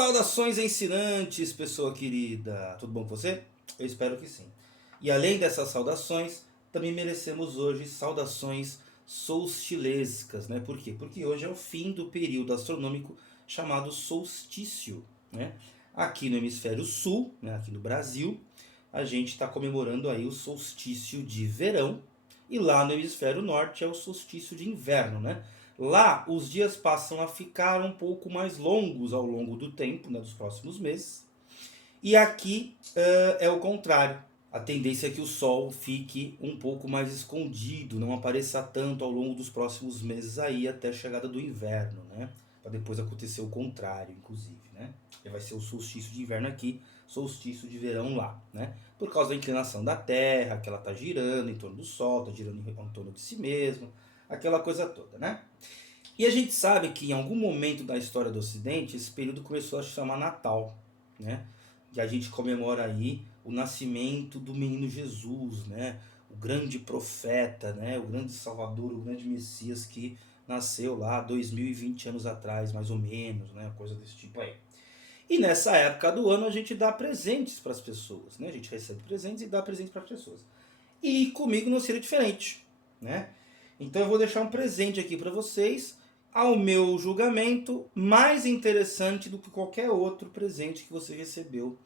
Saudações ensinantes, pessoa querida. Tudo bom com você? Eu espero que sim. E além dessas saudações, também merecemos hoje saudações solstilescas, né? Por quê? Porque hoje é o fim do período astronômico chamado solstício, né? Aqui no hemisfério sul, né? Aqui no Brasil, a gente está comemorando aí o solstício de verão. E lá no hemisfério norte é o solstício de inverno, né? Lá, os dias passam a ficar um pouco mais longos ao longo do tempo, né, dos próximos meses. E aqui é o contrário. A tendência é que o Sol fique um pouco mais escondido, não apareça tanto ao longo dos próximos meses aí, até a chegada do inverno, né? Para depois acontecer o contrário, inclusive, né? E vai ser o solstício de inverno aqui, solstício de verão lá, né? Por causa da inclinação da Terra, que ela está girando em torno do Sol, está girando em torno de si mesma, aquela coisa toda, né? E a gente sabe que em algum momento da história do Ocidente, esse período começou a se chamar Natal, né? E a gente comemora aí o nascimento do menino Jesus, né? O grande profeta, né? O grande salvador, o grande Messias que nasceu lá 2020 anos atrás, mais ou menos, né? Coisa desse tipo aí. E nessa época do ano a gente dá presentes para as pessoas, né? A gente recebe presentes e dá presentes para as pessoas. E comigo não seria diferente, né? Então eu vou deixar um presente aqui para vocês, ao meu julgamento, mais interessante do que qualquer outro presente que você recebeu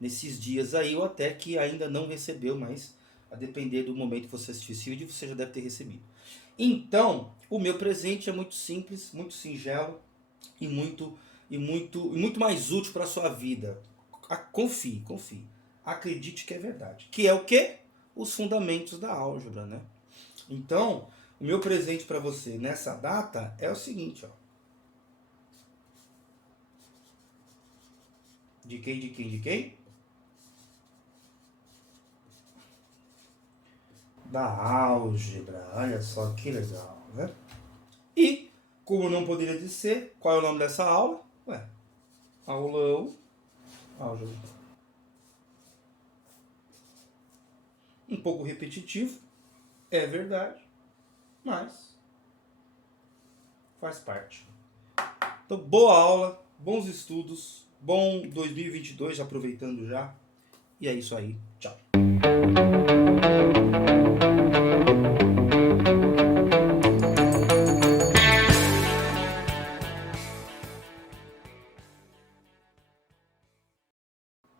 nesses dias aí, ou até que ainda não recebeu, mas a depender do momento que você assistir esse vídeo, você já deve ter recebido. Então, o meu presente é muito simples, muito singelo e muito mais útil para a sua vida. Confie, confie. Acredite que é verdade. Que é o quê? Os fundamentos da álgebra, né? Então, o meu presente para você nessa data é o seguinte, ó. De quem, de quem, de quem? Da álgebra. Olha só que legal, né? E, como não poderia de ser, qual é o nome dessa aula? Ué, aulão, álgebra. Um pouco repetitivo, é verdade, mas faz parte. Então, boa aula, bons estudos, bom 2022, aproveitando já. E é isso aí, tchau.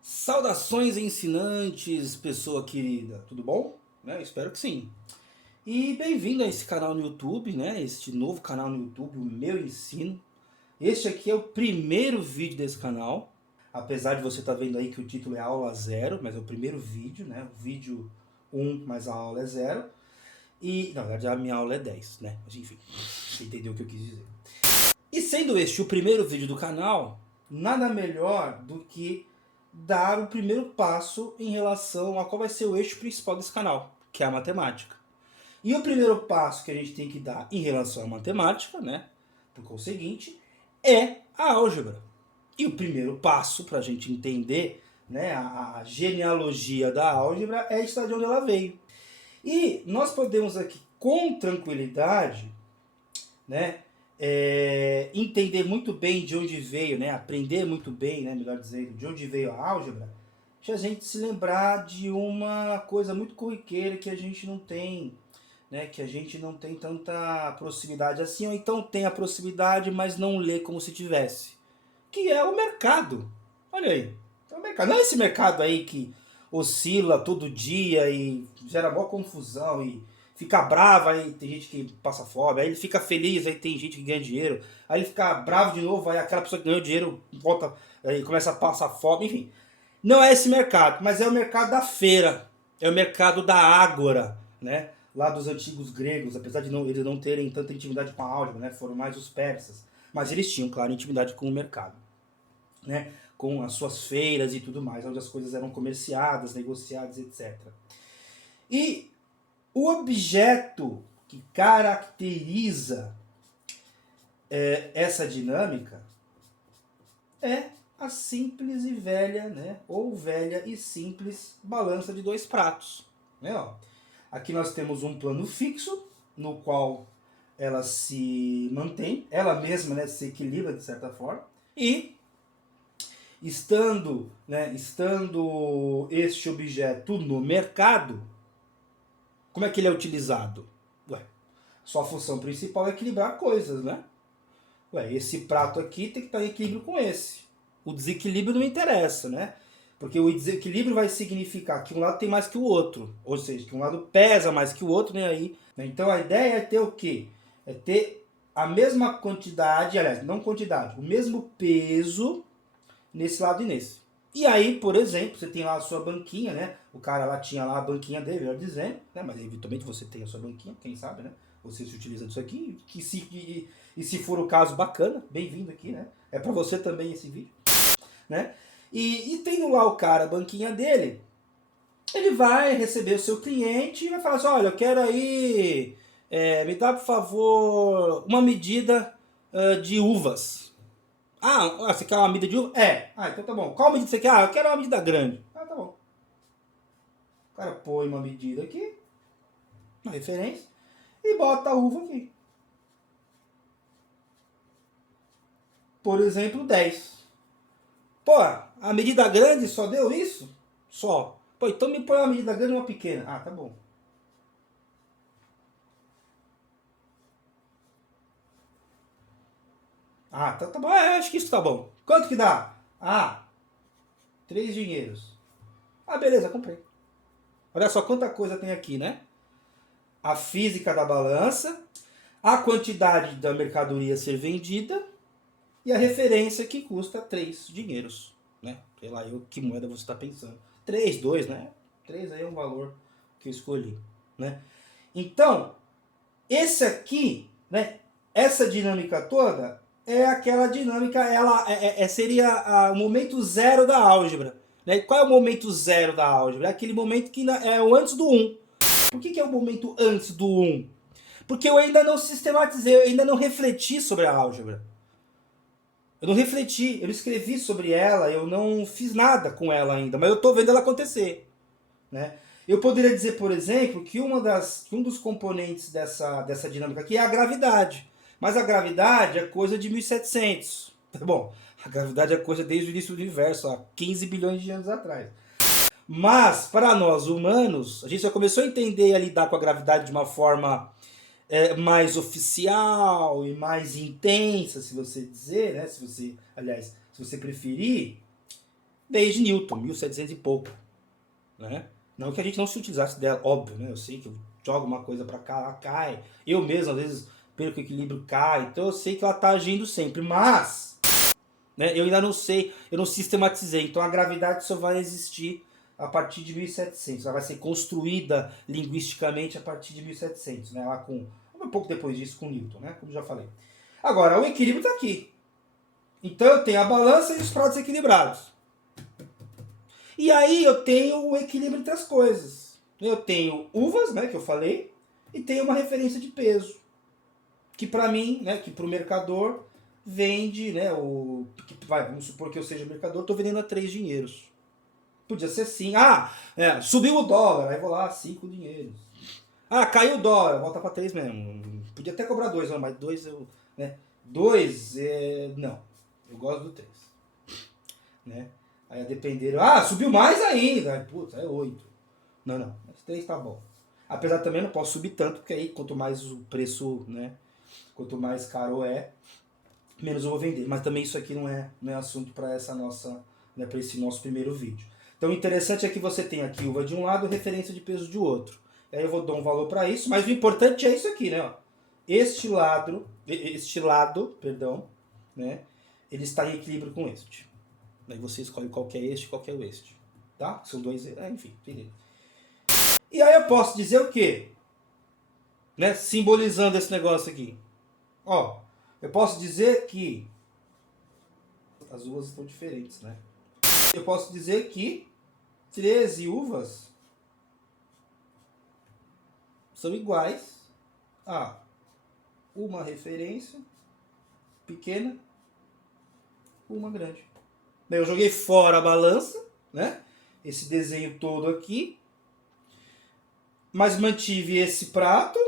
Saudações ensinantes, pessoa querida, tudo bom? Né? Espero que sim. E bem-vindo a esse canal no YouTube, né? Este novo canal no YouTube, o Meu Ensino. Este aqui é o primeiro vídeo desse canal. Apesar de você estar vendo aí que o título é Aula 0, mas é o primeiro vídeo, né? O vídeo 1 mais a aula é 0. E, na verdade, a minha aula é 10, né? Mas enfim, você entendeu o que eu quis dizer. E sendo este o primeiro vídeo do canal, nada melhor do que dar o primeiro passo em relação a qual vai ser o eixo principal desse canal, que é a matemática. E o primeiro passo que a gente tem que dar em relação à matemática, né, por conseguinte, é a álgebra. E o primeiro passo para a gente entender, né, a genealogia da álgebra é estar de onde ela veio. E nós podemos aqui, com tranquilidade, né, entender muito bem de onde veio, né, aprender muito bem, né, melhor dizendo, de onde veio a álgebra, se a gente se lembrar de uma coisa muito corriqueira que a gente não tem, né, que a gente não tem tanta proximidade assim, ou então tem a proximidade, mas não lê como se tivesse, que é o mercado. Olha aí, é o mercado. Não é esse mercado aí que oscila todo dia e gera maior confusão e fica bravo, aí tem gente que passa fome, aí ele fica feliz, aí tem gente que ganha dinheiro, aí ele fica bravo de novo, aí aquela pessoa que ganhou dinheiro volta, aí começa a passar fome, enfim. Não é esse mercado, mas é o mercado da feira, é o mercado da ágora, né? Lá dos antigos gregos, apesar de eles não terem tanta intimidade com a álgebra, né? Foram mais os persas, mas eles tinham, claro, intimidade com o mercado, né? Com as suas feiras e tudo mais, onde as coisas eram comerciadas, negociadas, etc. E o objeto que caracteriza essa dinâmica é a simples e velha, né, ou velha e simples balança de dois pratos. Né, ó. Aqui nós temos um plano fixo, no qual ela se mantém, ela mesma, né, se equilibra de certa forma, e estando este objeto no mercado, como é que ele é utilizado? Ué, sua função principal é equilibrar coisas, né? Ué, esse prato aqui tem que estar em equilíbrio com esse. O desequilíbrio não interessa, né? Porque o desequilíbrio vai significar que um lado tem mais que o outro. Ou seja, que um lado pesa mais que o outro, né? Aí, né? Então a ideia é ter o quê? É ter a mesma quantidade, aliás, não quantidade, o mesmo peso nesse lado e nesse. E aí, por exemplo, você tem lá a sua banquinha, né? O cara lá tinha lá a banquinha dele, melhor dizendo, né? Mas eventualmente você tem a sua banquinha, quem sabe, né? Você se utiliza disso aqui, e se for o caso, bacana, bem-vindo aqui, né? É para você também esse vídeo, né? E tendo lá o cara, a banquinha dele, ele vai receber o seu cliente e vai falar assim, olha, eu quero aí, me dá por favor uma medida de uvas. Ah, você quer uma medida de uva? É. Ah, então tá bom. Qual medida você quer? Ah, eu quero uma medida grande. Ah, tá bom. O cara põe uma medida aqui, uma referência, e bota a uva aqui. Por exemplo, 10. Pô, a medida grande só deu isso? Só. Pô, então me põe uma medida grande e uma pequena. Ah, tá bom. Ah, tá bom. Acho que isso tá bom. Quanto que dá? Ah, 3 dinheiros. Ah, beleza, comprei. Olha só quanta coisa tem aqui, né? A física da balança, a quantidade da mercadoria a ser vendida e a referência que custa 3 dinheiros, né? Sei lá, que moeda você está pensando. 3, 2, né? 3 aí é um valor que eu escolhi, né? Então, esse aqui, né? Essa dinâmica toda é aquela dinâmica, ela seria o momento zero da álgebra. Né? Qual é o momento zero da álgebra? É aquele momento que é o antes do 1. Por que é o momento antes do 1? Porque eu ainda não sistematizei, eu ainda não refleti sobre a álgebra. Eu não refleti, eu não escrevi sobre ela, eu não fiz nada com ela ainda, mas eu estou vendo ela acontecer. Né? Eu poderia dizer, por exemplo, que um dos componentes dessa dinâmica aqui é a gravidade. Mas a gravidade é coisa de 1700. Tá bom, a gravidade é coisa desde o início do universo, há 15 bilhões de anos atrás. Mas, para nós humanos, a gente já começou a entender e a lidar com a gravidade de uma forma mais oficial e mais intensa, se você dizer, né? Se você preferir, desde Newton, 1700 e pouco, né? Não que a gente não se utilizasse dela, óbvio, né? Eu sei que eu jogo uma coisa para cá, ela cai. Eu mesmo, às vezes, perco o equilíbrio, cai. Então eu sei que ela tá agindo sempre. Mas, né, eu ainda não sei, eu não sistematizei. Então a gravidade só vai existir a partir de 1700. Ela vai ser construída linguisticamente a partir de 1700, né? Ela com um pouco depois disso com Newton, né? Como já falei. Agora, o equilíbrio está aqui. Então eu tenho a balança e os pratos equilibrados. E aí eu tenho o equilíbrio entre as coisas. Eu tenho uvas, né, que eu falei, e tenho uma referência de peso. Que para mim, né, que para o mercador vende, né, vamos supor que eu seja mercador, estou vendendo a 3 dinheiros. Podia ser sim. Ah, subiu o dólar, aí vou lá, 5 dinheiros. Ah, caiu o dólar, volta para 3 mesmo. Podia até cobrar 2, mas 2 eu, né, 2 não. Eu gosto do 3, né? Aí a depender, subiu mais ainda. Putz, é 8. Não, mas 3 tá bom. Apesar também não posso subir tanto, porque aí quanto mais o preço, né, quanto mais caro menos eu vou vender. Mas também isso aqui não é assunto para essa nossa, né, para esse nosso primeiro vídeo. Então o interessante é que você tem aqui uva de um lado, referência de peso de outro. Aí eu vou dar um valor para isso, mas o importante é isso aqui, né? Ó. Este lado, perdão, né, ele está em equilíbrio com este. Aí você escolhe qual que é este e qual que é o este. Tá? São dois, enfim, beleza. E aí eu posso dizer o quê? Né? Simbolizando esse negócio aqui. Ó, eu posso dizer que as uvas estão diferentes, né? Eu posso dizer que 13 uvas são iguais a uma referência pequena, uma grande. Bem, eu joguei fora a balança, né? Esse desenho todo aqui, mas mantive esse prato.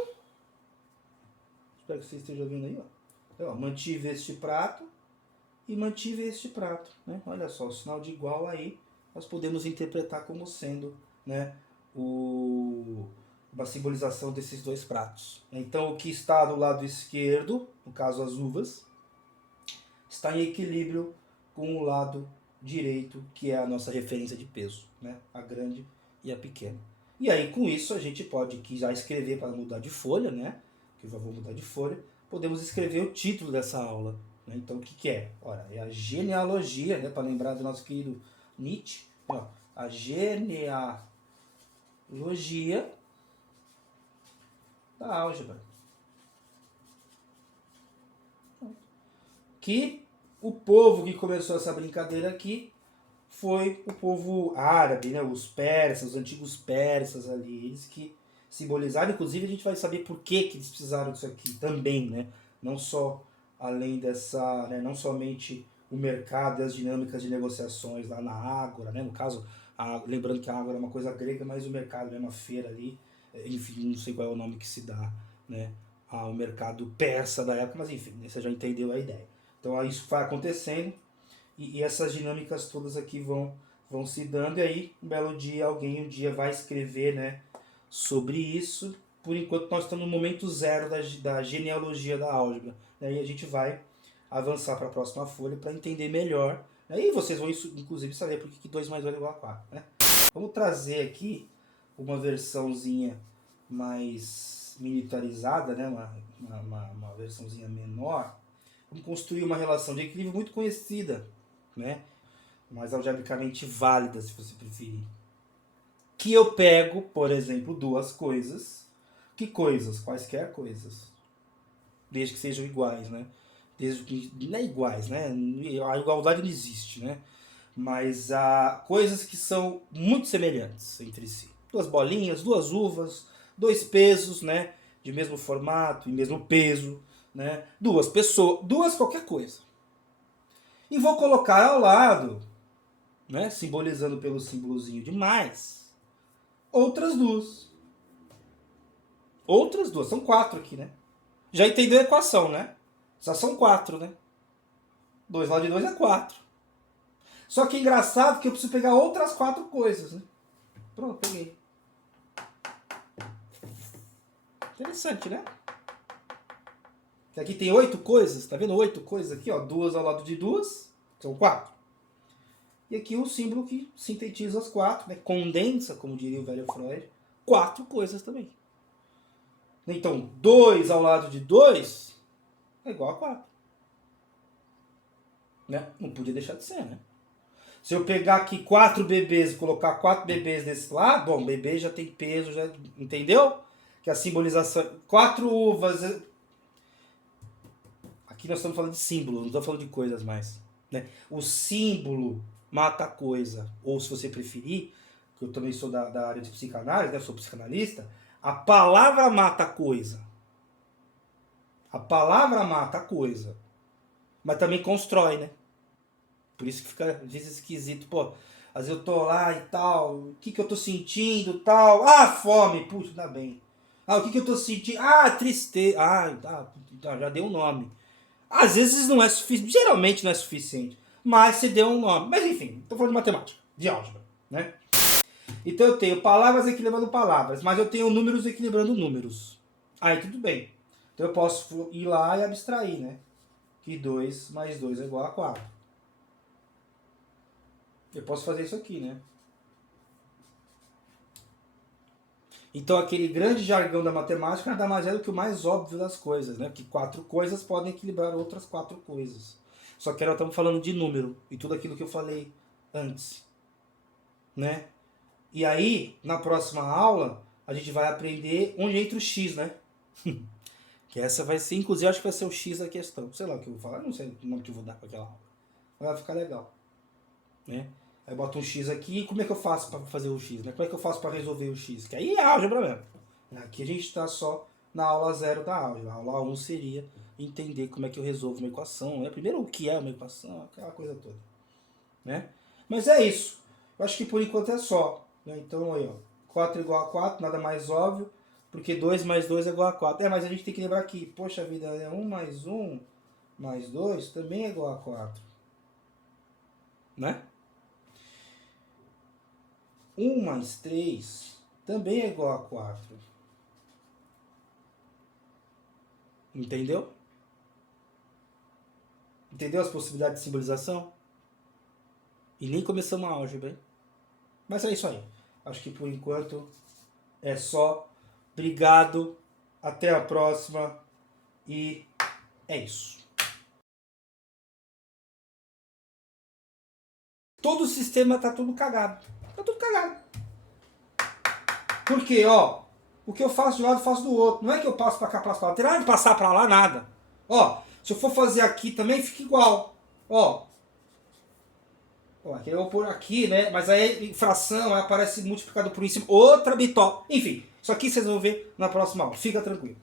Espero que você esteja vendo aí, ó. Então, mantive este prato e mantive este prato, né? Olha só, o sinal de igual aí nós podemos interpretar como sendo, né, uma simbolização desses dois pratos. Então o que está do lado esquerdo, no caso as uvas, está em equilíbrio com o lado direito, que é a nossa referência de peso, né? A grande e a pequena. E aí com isso a gente pode aqui já escrever para mudar de folha, né? Que eu já vou mudar de folha. Podemos escrever o título dessa aula. Né? Então o que, que é? Ora, é a genealogia, né? Para lembrar do nosso querido Nietzsche. Ó, a genealogia da álgebra. Que o povo que começou essa brincadeira aqui foi o povo árabe, né? Os persas, os antigos persas ali, eles que simbolizaram. Inclusive a gente vai saber por que eles precisaram disso aqui também, né? Não só além dessa, né? Não somente o mercado e as dinâmicas de negociações lá na Ágora, né? No caso, lembrando que a Ágora é uma coisa grega, mas o mercado é uma feira ali, enfim, não sei qual é o nome que se dá, né? Ao mercado persa da época, mas enfim, você já entendeu a ideia. Então isso vai acontecendo e essas dinâmicas todas aqui vão se dando, e aí um belo dia alguém um dia vai escrever, né, sobre isso. Por enquanto nós estamos no momento zero da genealogia da álgebra, né, e a gente vai avançar para a próxima folha para entender melhor, né, e vocês vão inclusive saber por que 2 mais 2 é igual a 4. Né? Vamos trazer aqui uma versãozinha mais militarizada, né, uma versãozinha menor. Vamos construir uma relação de equilíbrio muito conhecida, né? Mais algebricamente válida, se você preferir. Que eu pego, por exemplo, duas coisas. Que coisas? Quaisquer coisas. Desde que sejam iguais, né? Desde que não é iguais, né? A igualdade não existe, né? Mas há coisas que são muito semelhantes entre si. Duas bolinhas, duas uvas, dois pesos, né? De mesmo formato e mesmo peso, né? Duas pessoas, duas qualquer coisa. E vou colocar ao lado, né, simbolizando pelo símbolozinho de mais, outras duas. Outras duas, são 4 aqui, né? Já entendeu a equação, né? Só são 4, né? 2 lá de 2 é 4. Só que é engraçado que eu preciso pegar outras 4 coisas, né? Pronto, peguei. Interessante, né? Aqui tem 8 coisas, tá vendo? 8 coisas aqui, ó. 2 ao lado de 2, são 4. E aqui o símbolo que sintetiza as 4, né? Condensa, como diria o velho Freud, 4 coisas também. Então, 2 ao lado de 2 é igual a 4. Né? Não podia deixar de ser, né? Se eu pegar aqui 4 bebês e colocar 4 bebês desse lado, bom, bebê já tem peso, já entendeu? Que a simbolização... 4 uvas... Aqui nós estamos falando de símbolo, não estamos falando de coisas mais. Né? O símbolo mata a coisa. Ou se você preferir, que eu também sou da área de psicanálise, né? Sou psicanalista, a palavra mata a coisa. A palavra mata a coisa. Mas também constrói, né? Por isso que fica, às vezes, esquisito. Pô, às vezes eu tô lá e tal, o que que eu tô sentindo tal? Ah, fome, puxa, ainda bem. Ah, o que que eu tô sentindo? Ah, tristeza. Já deu um nome. Às vezes não é suficiente, geralmente não é suficiente. Mas se deu um nome. Mas enfim, tô falando de matemática, de álgebra, né? Então eu tenho palavras equilibrando palavras, mas eu tenho números equilibrando números. Aí tudo bem. Então eu posso ir lá e abstrair, né? Que 2 mais 2 é igual a 4. Eu posso fazer isso aqui, né? Então aquele grande jargão da matemática nada mais é do que o mais óbvio das coisas, né? Que 4 coisas podem equilibrar outras 4 coisas. Só que nós estamos falando de número e tudo aquilo que eu falei antes, né? E aí, na próxima aula, a gente vai aprender onde entra o x, né? Que essa vai ser, inclusive, acho que vai ser o x da questão. Sei lá o que eu vou falar, não sei o nome que eu vou dar para aquela aula. Mas vai ficar legal, né? Aí eu boto um x aqui, e como é que eu faço para fazer o x, né? Como é que eu faço para resolver o x? Que aí é álgebra mesmo. Aqui a gente está só na aula 0 da álgebra. A aula 1 seria entender como é que eu resolvo uma equação, né? Primeiro o que é uma equação, aquela coisa toda, né? Mas é isso. Eu acho que por enquanto é só. Né? Então aí, ó, 4 igual a 4, nada mais óbvio, porque 2 mais 2 é igual a 4. É, mas a gente tem que lembrar que, poxa vida, 1 mais 1 mais 2 também é igual a 4. né? 1 mais 3 também é igual a 4. Entendeu? Entendeu as possibilidades de simbolização? E nem começamos a álgebra, hein? Mas é isso aí. Acho que por enquanto é só. Obrigado. Até a próxima. E é isso. Todo o sistema tá tudo cagado. Tá tudo cagado. Porque, ó, o que eu faço de um lado, eu faço do outro. Não é que eu passo pra cá, passo pra lá. Não tem nada de passar pra lá, nada. Ó, se eu for fazer aqui também, fica igual. Ó. Ó, aqui eu vou pôr aqui, né? Mas aí fração, aí aparece multiplicado por em cima. Outra bitó. Enfim, isso aqui vocês vão ver na próxima aula. Fica tranquilo.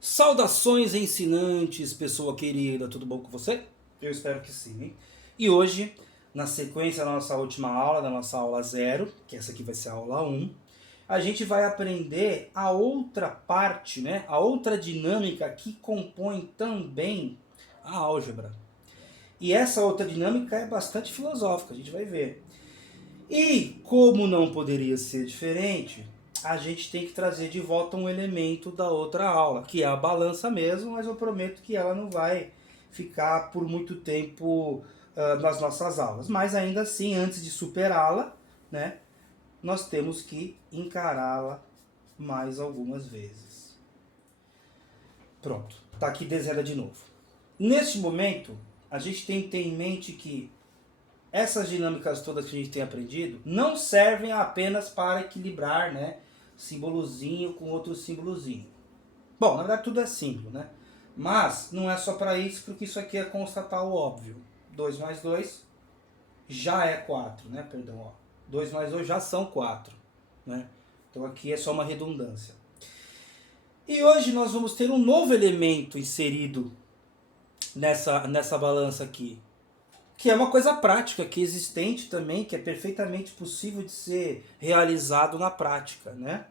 Saudações ensinantes, pessoa querida, tudo bom com você? Eu espero que sim, hein? E hoje, na sequência da nossa última aula, da nossa aula 0, que essa aqui vai ser a aula 1, a gente vai aprender a outra parte, né? A outra dinâmica que compõe também a álgebra. E essa outra dinâmica é bastante filosófica, a gente vai ver. E como não poderia ser diferente, a gente tem que trazer de volta um elemento da outra aula, que é a balança mesmo, mas eu prometo que ela não vai ficar por muito tempo nas nossas aulas. Mas ainda assim, antes de superá-la, né, nós temos que encará-la mais algumas vezes. Pronto, tá aqui desenhada de novo. Neste momento, a gente tem que ter em mente que essas dinâmicas todas que a gente tem aprendido não servem apenas para equilibrar, né, símbolozinho com outro símbolozinho. Bom, na verdade tudo é símbolo, né? Mas não é só para isso, porque isso aqui é constatar o óbvio. 2 mais 2 já é 4, né? Perdão, ó. 2 mais 2 já são 4, né? Então aqui é só uma redundância. E hoje nós vamos ter um novo elemento inserido nessa balança aqui, que é uma coisa prática, que é existente também, que é perfeitamente possível de ser realizado na prática, né?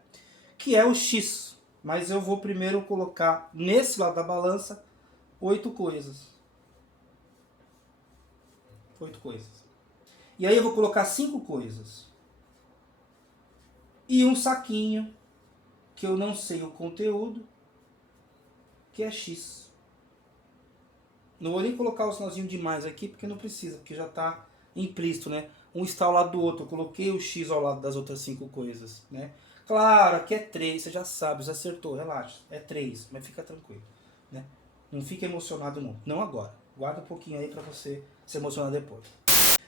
Que é o x. Mas eu vou primeiro colocar nesse lado da balança 8 coisas. 8 coisas. E aí eu vou colocar 5 coisas. E um saquinho, que eu não sei o conteúdo, que é x. Não vou nem colocar o sinalzinho de mais aqui, porque não precisa, porque já está implícito, né? Um está ao lado do outro, eu coloquei o x ao lado das outras 5 coisas, né? Claro, aqui é 3, você já sabe, você acertou, relaxa, é 3, mas fica tranquilo, né? Não fica emocionado não, não agora, guarda um pouquinho aí para você se emocionar depois.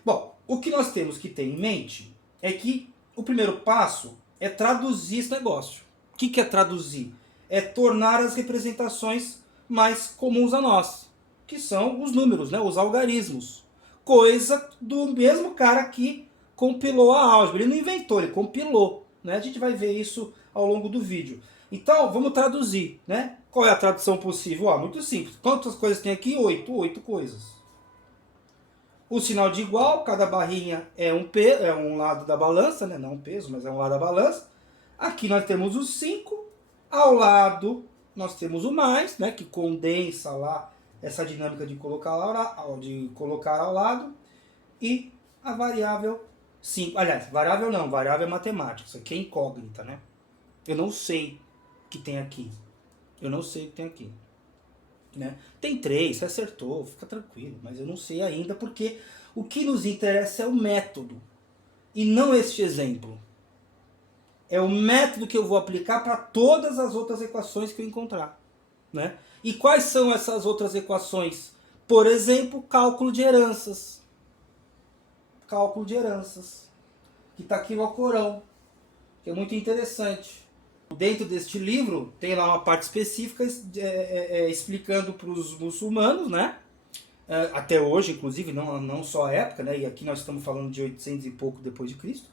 Bom, o que nós temos que ter em mente é que o primeiro passo é traduzir esse negócio. O que é traduzir? É tornar as representações mais comuns a nós, que são os números, né? Os algarismos. Coisa do mesmo cara que compilou a álgebra. Ele não inventou, ele compilou, né? A gente vai ver isso ao longo do vídeo. Então, vamos traduzir, né? Qual é a tradução possível? Muito simples. Quantas coisas tem aqui? 8. 8 coisas. O sinal de igual, cada barrinha é um lado da balança, né? Não um peso, mas é um lado da balança. Aqui nós temos o 5. Ao lado nós temos o mais, né? Que condensa lá essa dinâmica de colocar ao lado. E a variável 5. Aliás, variável não, variável é matemática. Isso aqui é incógnita, né? Eu não sei o que tem aqui. Eu não sei o que tem aqui. Né? Tem 3, você acertou, fica tranquilo, mas eu não sei ainda, porque o que nos interessa é o método e não este exemplo. É o método que eu vou aplicar para todas as outras equações que eu encontrar, né? E quais são essas outras equações? Por exemplo, cálculo de heranças. Cálculo de heranças, que está aqui no Alcorão, que é muito interessante. Dentro deste livro tem lá uma parte específica explicando para os muçulmanos, né? Até hoje, inclusive, não só a época, né? E aqui nós estamos falando de 800 e pouco depois de Cristo.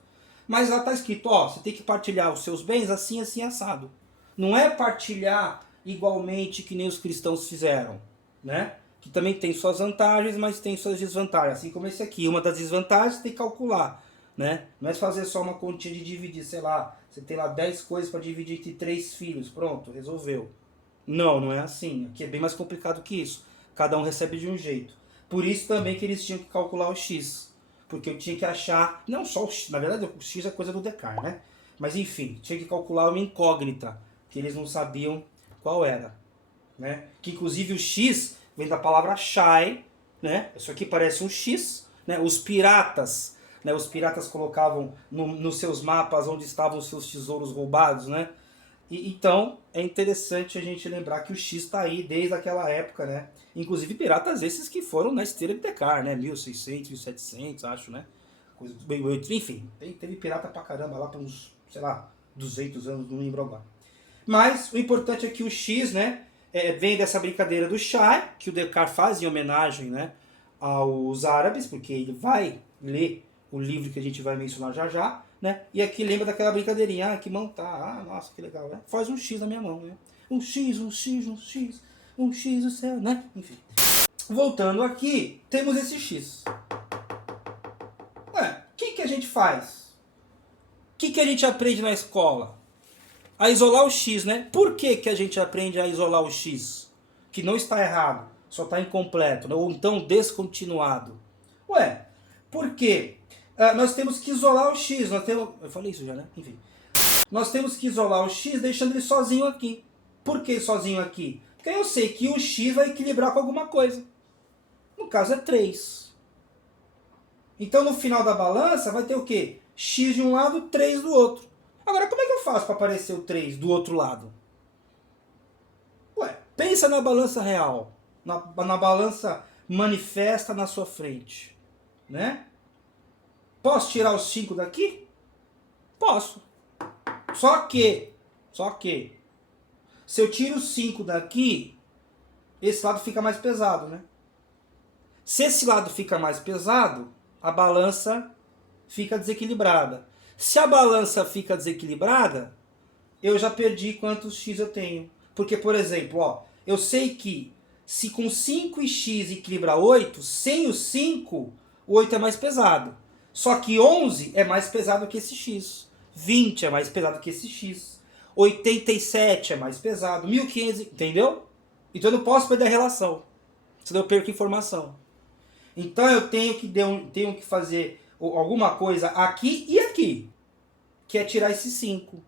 Mas lá está escrito, ó, você tem que partilhar os seus bens assim, assim, assado. Não é partilhar igualmente que nem os cristãos fizeram, né? Que também tem suas vantagens, mas tem suas desvantagens. Assim como esse aqui. Uma das desvantagens tem que calcular. né? Não é fazer só uma continha de dividir, sei lá, você tem lá 10 coisas para dividir entre 3 filhos, pronto, resolveu. Não, não é assim. Aqui é bem mais complicado que isso. Cada um recebe de um jeito. Por isso também que eles tinham que calcular o x. Porque eu tinha que achar, não só o x, na verdade o x é coisa do Descartes, né? Mas enfim, tinha que calcular uma incógnita, que eles não sabiam qual era, né? Que inclusive o x vem da palavra shy, né? Isso aqui parece um x, né? Os piratas, né? Os piratas colocavam nos seus mapas onde estavam os seus tesouros roubados, né? Então é interessante a gente lembrar que o X está aí desde aquela época, né? Inclusive piratas esses que foram na esteira de Descartes, né? 1600, 1700, acho, né? Enfim, teve pirata pra caramba lá por uns, sei lá, 200 anos, não lembro agora. Mas o importante é que o X, né? Vem dessa brincadeira do Shai, que o Descartes faz em homenagem, né, aos árabes, porque ele vai ler o livro que a gente vai mencionar já já, né? E aqui lembra daquela brincadeirinha, que mão tá, nossa, que legal, né? Faz um X na minha mão, né? Um X, um X, um X, um X no céu, né? Enfim. Voltando aqui, temos esse X. Ué, o que a gente faz? O que a gente aprende na escola? A isolar o X, né? Por que a gente aprende a isolar o X? Que não está errado, só está incompleto, né? Ou então descontinuado. Ué, por quê? Nós temos que isolar o X. Eu falei isso já, né? Enfim. Nós temos que isolar o X deixando ele sozinho aqui. Por que sozinho aqui? Porque eu sei que o X vai equilibrar com alguma coisa. No caso é 3. Então no final da balança vai ter o quê? X de um lado, 3 do outro. Agora como é que eu faço para aparecer o 3 do outro lado? Ué, pensa na balança real. Na balança manifesta na sua frente. Né? Posso tirar os 5 daqui? Posso. Só que, se eu tiro os 5 daqui, esse lado fica mais pesado, né? Se esse lado fica mais pesado, a balança fica desequilibrada. Se a balança fica desequilibrada, eu já perdi quantos x eu tenho. Porque, por exemplo, ó, eu sei que se com 5 e x equilibra 8, sem o 5, o 8 é mais pesado. Só que 11 é mais pesado que esse x. 20 é mais pesado que esse x. 87 é mais pesado. 1500, entendeu? Então eu não posso perder a relação. Senão eu perco informação. Então eu tenho que fazer alguma coisa aqui e aqui. Que é tirar esses 5.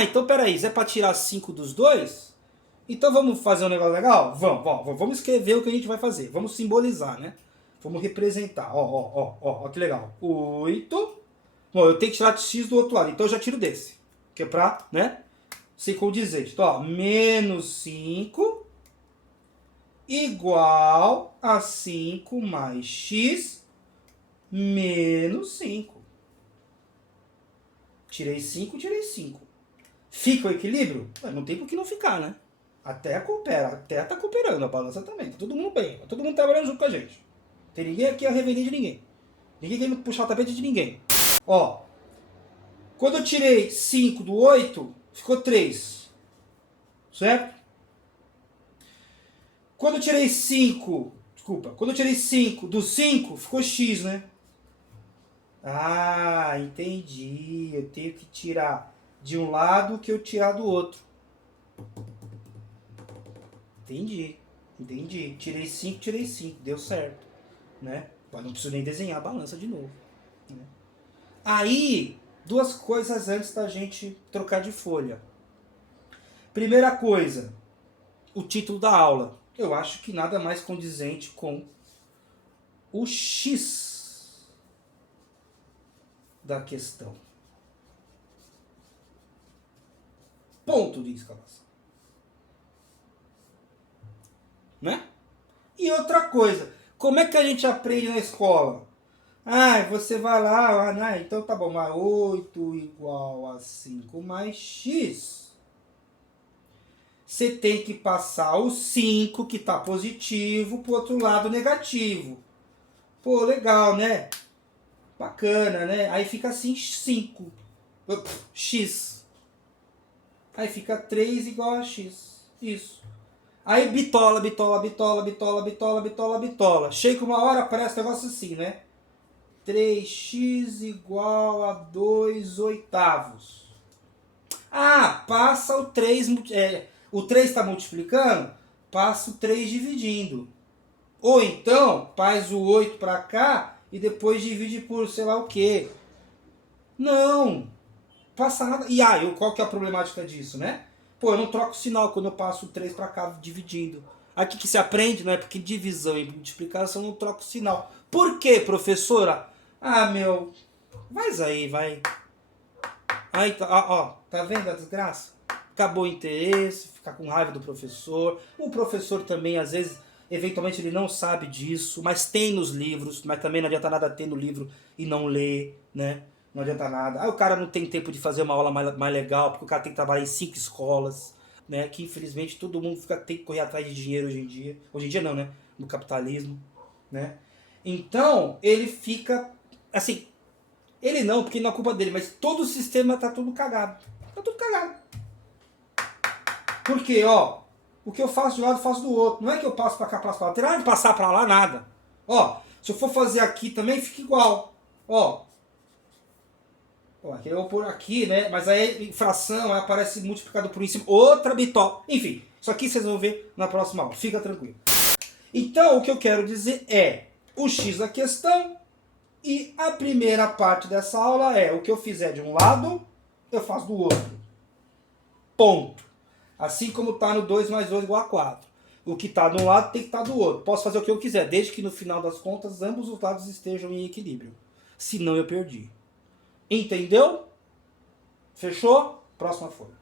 Então peraí, se é para tirar 5 dos dois, então vamos fazer um negócio legal? Vamos escrever o que a gente vai fazer. Vamos simbolizar, né? Vamos representar. Ó, que legal. 8. Bom, eu tenho que tirar x do outro lado, então eu já tiro desse. Que é pra, né, ser condizente. Então, ó, menos 5 igual a 5 mais x menos 5. Tirei 5, tirei 5. Fica o equilíbrio? Não tem por que não ficar, né? A Terra coopera, a Terra tá cooperando, a balança também. Tá todo mundo bem, tá todo mundo trabalhando junto com a gente. Não tem ninguém aqui a revelia de ninguém. Ninguém querendo puxar o tapete de ninguém. Ó, quando eu tirei 5 do 8, ficou 3. Certo? Quando eu tirei 5, quando eu tirei 5 do 5, ficou x, né? Entendi. Eu tenho que tirar de um lado que eu tirar do outro. Entendi. Tirei 5, deu certo, né? Mas não preciso nem desenhar a balança de novo, né? Aí, duas coisas antes da gente trocar de folha. Primeira coisa, o título da aula. Eu acho que nada mais condizente com o X da questão. Ponto de exclamação. Né? E outra coisa, como é que a gente aprende na escola? Você vai lá, então tá bom, mas 8 igual a 5 mais x. Você tem que passar o 5, que tá positivo, pro outro lado negativo. Pô, legal, né? Bacana, né? Aí fica assim 5. X. Aí fica 3 igual a x. Isso. Aí bitola. Chega uma hora, parece um negócio assim, né? 3x igual a 2 oitavos. Ah, passa o 3, o 3 está multiplicando, passa o 3 dividindo. Ou então, faz o 8 para cá e depois divide por sei lá o quê. Não, passa nada. E qual que é a problemática disso, né? Pô, eu não troco sinal quando eu passo o 3 para cá dividindo. Aqui que se aprende, não é? Porque divisão e multiplicação eu não troco sinal. Por quê, professora? Ah, meu, vai. Aí, tá vendo a desgraça? Acabou o interesse, ficar com raiva do professor. O professor também, às vezes, eventualmente ele não sabe disso, mas tem nos livros, mas também não adianta nada ter no livro e não ler, né? Não adianta nada. Aí o cara não tem tempo de fazer uma aula mais legal, porque o cara tem que trabalhar em 5 escolas, né? Que infelizmente todo mundo tem que correr atrás de dinheiro hoje em dia. Hoje em dia não, né? No capitalismo, né? Então, ele fica, assim, ele não, porque não é culpa dele, mas todo o sistema tá tudo cagado. Tá tudo cagado. Porque, o que eu faço de um lado, eu faço do outro. Não é que eu passo pra cá, passo pra lá. Não tem nada de passar pra lá, nada. Se eu for fazer aqui também, fica igual. Aqui eu vou pôr aqui, né? Mas aí fração, aí aparece multiplicado por em cima. Outra bitó. Enfim, isso aqui vocês vão ver na próxima aula. Fica tranquilo. Então, o que eu quero dizer é o x da questão. E a primeira parte dessa aula é o que eu fizer de um lado, eu faço do outro. Ponto. Assim como está no 2 mais 2 igual a 4. O que está de um lado tem que estar do outro. Posso fazer o que eu quiser, desde que no final das contas ambos os lados estejam em equilíbrio. Senão eu perdi. Entendeu? Fechou? Próxima folha.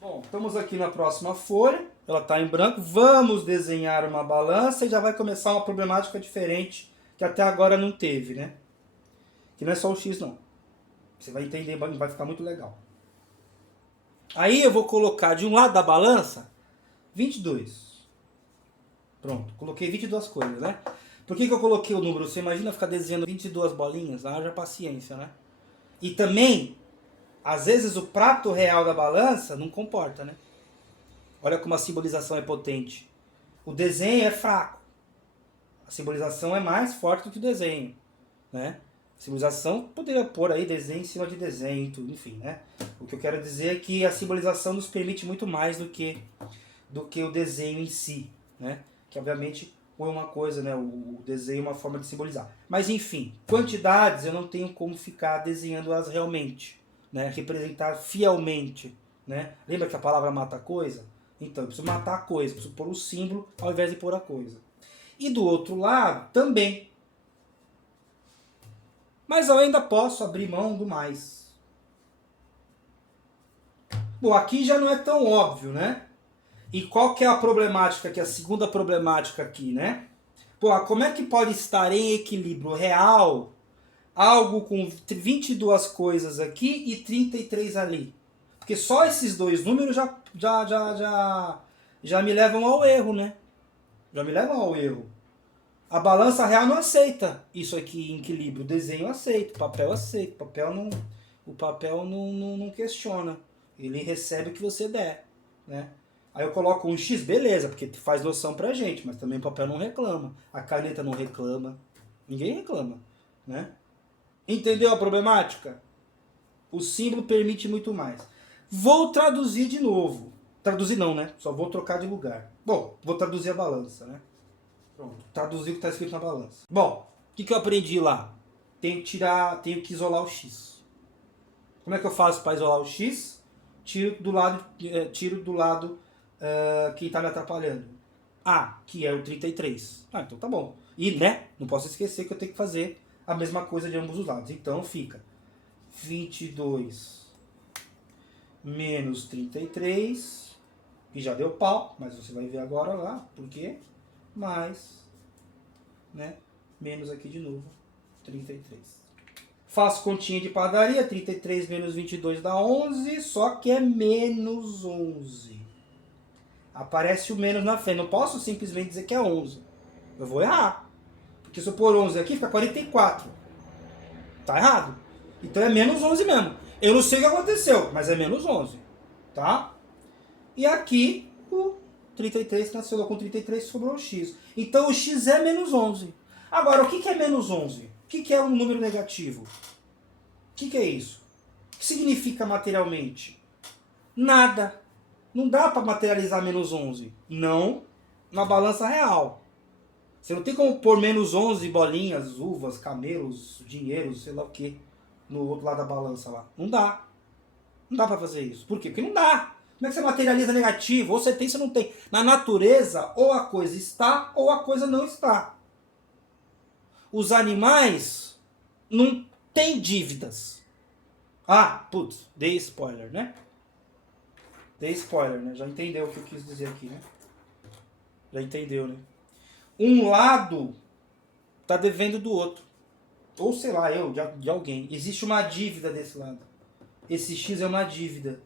Bom, estamos aqui na próxima folha. Ela está em branco. Vamos desenhar uma balança e já vai começar uma problemática diferente que até agora não teve, né? Que não é só o x, não. Você vai entender, vai ficar muito legal. Aí eu vou colocar de um lado da balança 22. Pronto, coloquei 22 coisas, né? Por que eu coloquei o número? Você imagina ficar desenhando 22 bolinhas? Haja paciência, né? E também, às vezes o prato real da balança não comporta, né? Olha como a simbolização é potente. O desenho é fraco. A simbolização é mais forte do que o desenho, né? A simbolização poderia pôr aí desenho em cima de desenho, tudo, enfim, né? O que eu quero dizer é que a simbolização nos permite muito mais do que o desenho em si, né? Que obviamente põe uma coisa, né? O desenho é uma forma de simbolizar. Mas enfim, quantidades eu não tenho como ficar desenhando-as realmente, né? Representar fielmente, né? Lembra que a palavra mata a coisa? Então, eu preciso matar a coisa, preciso pôr o símbolo ao invés de pôr a coisa. E do outro lado, também. Mas eu ainda posso abrir mão do mais. Bom, aqui já não é tão óbvio, né? E qual que é a problemática aqui, a segunda problemática aqui, né? Pô, como é que pode estar em equilíbrio real algo com 22 coisas aqui e 33 ali? Porque só esses dois números já me levam ao erro, né? Já me levam ao erro. A balança real não aceita isso aqui em equilíbrio. O desenho aceita, o papel aceita. O papel não questiona. Ele recebe o que você der, né? Aí eu coloco um X, beleza, porque faz noção pra gente, mas também o papel não reclama. A caneta não reclama. Ninguém reclama, né? Entendeu a problemática? O símbolo permite muito mais. Vou traduzir de novo. Traduzir não, né? Só vou trocar de lugar. Bom, vou traduzir a balança, né? Pronto, traduzir o que está escrito na balança. Bom, o que eu aprendi lá? Tenho que isolar o X. Como é que eu faço para isolar o X? Tiro do lado que está me atrapalhando. Que é o 33. Então tá bom. E, né, não posso esquecer que eu tenho que fazer a mesma coisa de ambos os lados. Então fica 22 menos 33, e já deu pau, mas você vai ver agora lá, por quê? Mais, né, menos aqui de novo, 33. Faço continha de padaria, 33 menos 22 dá 11, só que é menos 11. Aparece o menos na frente, não posso simplesmente dizer que é 11. Eu vou errar, porque se eu pôr 11 aqui, fica 44. Tá errado. Então é menos 11 mesmo. Eu não sei o que aconteceu, mas é menos 11, tá? E aqui, o 33 cancelou com 33, sobrou o x. Então o x é menos 11. Agora, o que é menos 11? O que é um número negativo? O que é isso? O que significa materialmente? Nada. Não dá para materializar menos 11. Não na balança real. Você não tem como pôr menos 11 bolinhas, uvas, camelos, dinheiro, sei lá o que, no outro lado da balança lá. Não dá. Não dá para fazer isso. Por quê? Porque não dá. Como é que você materializa negativo? Ou você tem, ou não tem. Na natureza, ou a coisa está, ou a coisa não está. Os animais não têm dívidas. Ah, putz, dei spoiler, né? Dei spoiler, né? Já entendeu o que eu quis dizer aqui, né? Já entendeu, né? Um lado tá devendo do outro. Ou sei lá, de alguém. Existe uma dívida desse lado. Esse X é uma dívida.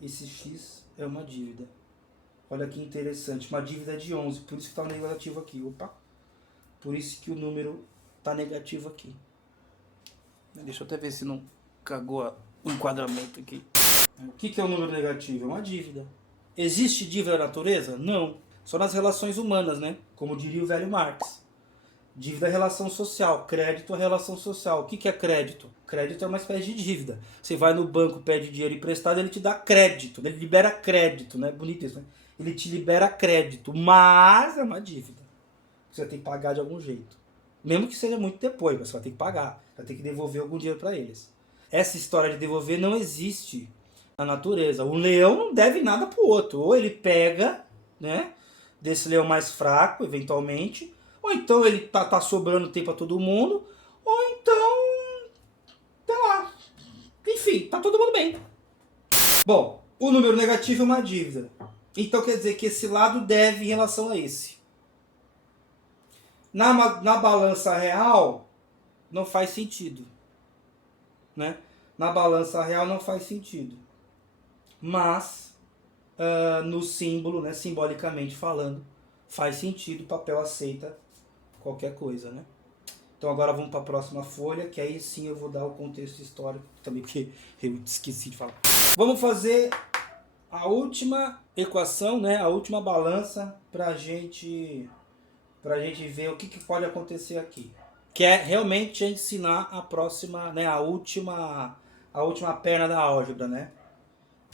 Esse X é uma dívida. Olha que interessante. Uma dívida de 11. Por isso que tá negativo aqui. Opa. Por isso que o número tá negativo aqui. Deixa eu até ver se não cagou o enquadramento aqui. O que é o número negativo? É uma dívida. Existe dívida na natureza? Não. Só nas relações humanas, né? Como diria o velho Marx. Dívida é relação social. Crédito é relação social. O que é crédito? Crédito é uma espécie de dívida. Você vai no banco, pede dinheiro emprestado, ele te dá crédito. Ele libera crédito, né? Bonito isso, né? Ele te libera crédito, mas é uma dívida. Você vai ter que pagar de algum jeito. Mesmo que seja muito depois, mas você vai ter que pagar. Vai ter que devolver algum dinheiro para eles. Essa história de devolver não existe na natureza. O leão não deve nada pro outro. Ou ele pega, né? Desse leão mais fraco, eventualmente. Ou então ele tá sobrando tempo a todo mundo. Ou então, sei lá. Enfim, tá todo mundo bem. Bom, o número negativo é uma dívida. Então quer dizer que esse lado deve em relação a esse. Na balança real, não faz sentido. Né? Na balança real não faz sentido. Mas, no símbolo, né, simbolicamente falando, faz sentido, o papel aceita qualquer coisa. Né? Então agora vamos para a próxima folha, que aí sim eu vou dar o contexto histórico, também porque eu esqueci de falar. Vamos fazer a última equação, né, a última balança para a gente ver o que pode acontecer aqui. Que é realmente ensinar a próxima, né, a última perna da álgebra, né?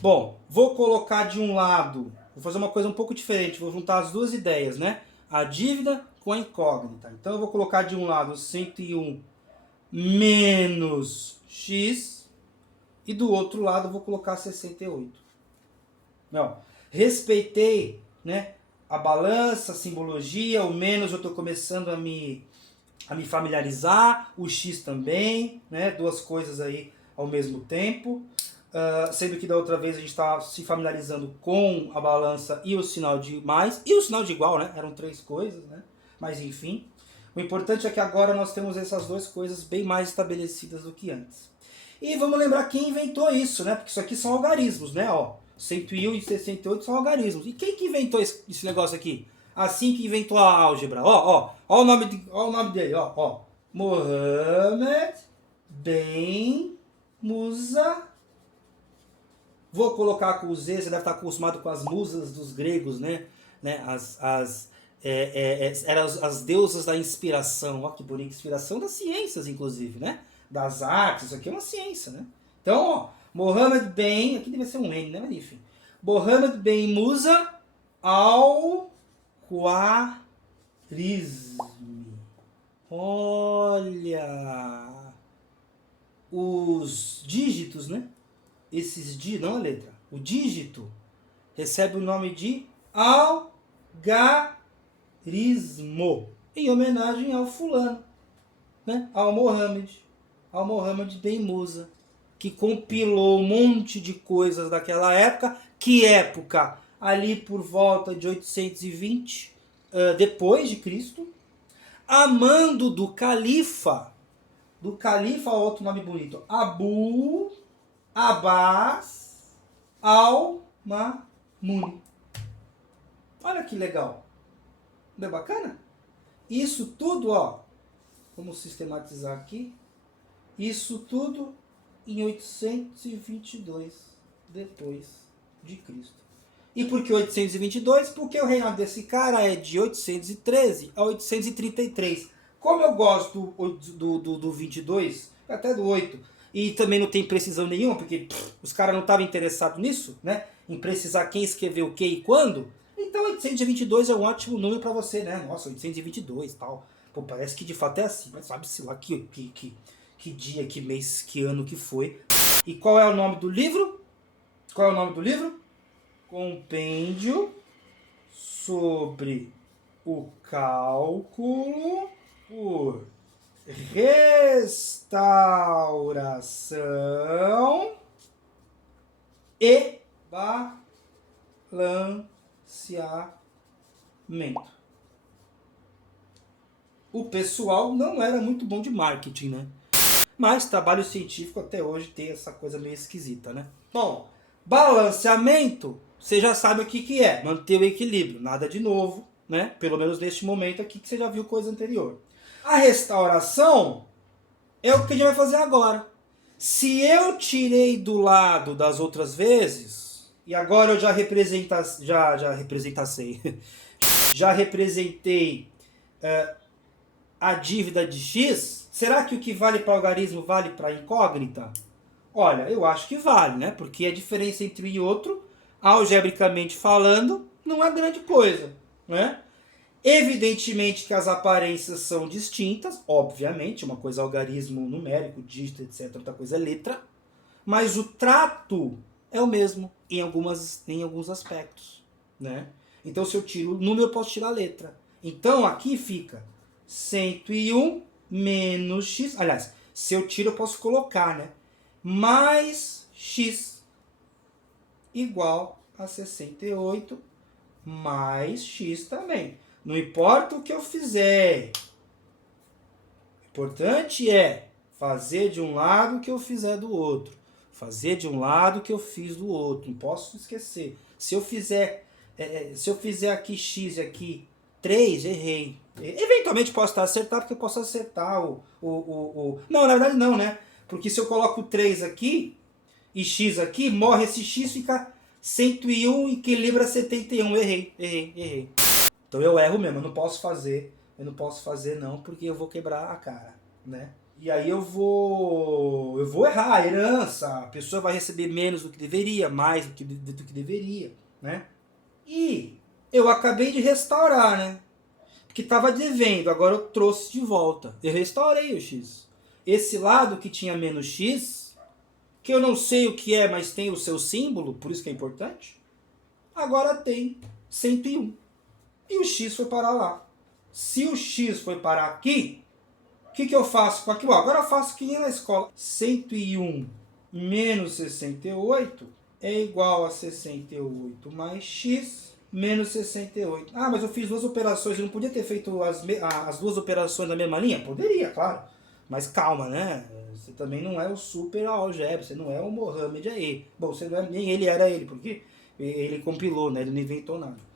Bom, vou colocar de um lado, vou fazer uma coisa um pouco diferente, vou juntar as duas ideias, né? A dívida com a incógnita. Então eu vou colocar de um lado 101 menos x e do outro lado eu vou colocar 68. Não, respeitei, né, a balança, a simbologia, o menos eu estou começando a me familiarizar, o x também, né, duas coisas aí ao mesmo tempo. Sendo que da outra vez a gente está se familiarizando com a balança e o sinal de mais e o sinal de igual, né? Eram três coisas, né? Mas enfim, o importante é que agora nós temos essas duas coisas bem mais estabelecidas do que antes. E vamos lembrar quem inventou isso, né? Porque isso aqui são algarismos, né? Ó, 101 e 68 são algarismos. E quem que inventou esse negócio aqui? Assim que inventou a álgebra. Ó o nome dele, ó. Mohammed Ben Musa. Vou colocar com o Z, você deve estar acostumado com as musas dos gregos, né? Eram as deusas da inspiração. Olha que bonita, inspiração das ciências, inclusive, né? Das artes, isso aqui é uma ciência, né? Então, ó, Mohammed Ben, aqui deve ser um N, né? Mas enfim. Mohammed Ben Musa al-Khwarizmi. Olha! Os dígitos, né? Não a letra. O dígito recebe o nome de algarismo, em homenagem ao fulano, né? Ao Mohammed Ben Musa, que compilou um monte de coisas daquela época. Que época? Ali por volta de 820 depois de Cristo, a mando do califa, outro nome bonito, Abu Abbas al-Ma'mun. Olha que legal. Não é bacana? Isso tudo, ó, vamos sistematizar aqui. Isso tudo em 822 depois de Cristo. E por que 822? Porque o reinado desse cara é de 813 a 833. Como eu gosto do 22, até do 8, e também não tem precisão nenhuma, porque os caras não estavam interessados nisso, né? Em precisar quem escreveu o que e quando. Então 822 é um ótimo número para você, né? Nossa, 822 e tal. Pô, parece que de fato é assim, mas sabe-se lá que dia, que mês, que ano que foi. E qual é o nome do livro? Qual é o nome do livro? Compêndio sobre o cálculo por restauração e balanceamento. O pessoal não era muito bom de marketing, né? Mas trabalho científico até hoje tem essa coisa meio esquisita, né? Bom, balanceamento, você já sabe o que é. Manter o equilíbrio, nada de novo, né? Pelo menos neste momento aqui que você já viu coisa anterior. A restauração é o que a gente vai fazer agora. Se eu tirei do lado das outras vezes, e agora eu já representei a dívida de x, será que o que vale para algarismo vale para incógnita? Olha, eu acho que vale, né? Porque a diferença entre um e outro, algebricamente falando, não é grande coisa, né? Evidentemente que as aparências são distintas, obviamente, uma coisa é algarismo numérico, dígito, etc, outra coisa é letra, mas o trato é o mesmo em alguns aspectos, né? Então se eu tiro o número, eu posso tirar a letra. Então aqui fica 101 menos x, aliás, se eu tiro eu posso colocar, né? Mais x igual a 68 mais x também. Não importa o que eu fizer. O importante é fazer de um lado o que eu fizer do outro. Fazer de um lado o que eu fiz do outro. Não posso esquecer. Se eu fizer aqui x e aqui 3, errei. Eventualmente posso estar acertado, porque eu posso acertar Não, na verdade não, né? Porque se eu coloco 3 aqui e x aqui, morre esse x, fica 101 e equilibra 71. Errei. Então eu erro mesmo, eu não posso fazer não, porque eu vou quebrar a cara, né? E aí eu vou errar a herança, a pessoa vai receber menos do que deveria, mais do que deveria, né? E eu acabei de restaurar, né? Porque estava devendo, agora eu trouxe de volta. Eu restaurei o x. Esse lado que tinha menos x, que eu não sei o que é, mas tem o seu símbolo, por isso que é importante, agora tem 101. E o x foi parar lá. Se o x foi parar aqui, o que eu faço com aquilo? Agora eu faço que nem na escola. 101 menos 68 é igual a 68 mais x menos 68. Ah, mas eu fiz duas operações, eu não podia ter feito as duas operações na mesma linha? Poderia, claro. Mas calma, né? Você também não é o super algebra, você não é o Mohamed aí. Bom, você não é, nem ele era ele, porque ele compilou, né? Ele não inventou nada.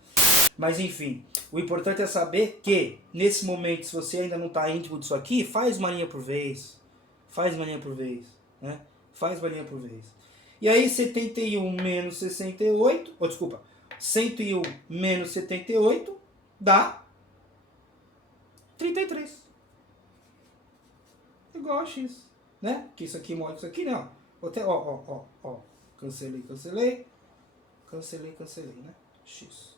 Mas enfim, o importante é saber que, nesse momento, se você ainda não está íntimo disso aqui, faz uma linha por vez. Faz uma linha por vez. Né? Faz uma linha por vez. E aí, 71 menos 68, desculpa, 101 menos 78 dá 33. Igual a x. Né? Que isso aqui mostra isso aqui, né? Ó. Cancelei, né? X.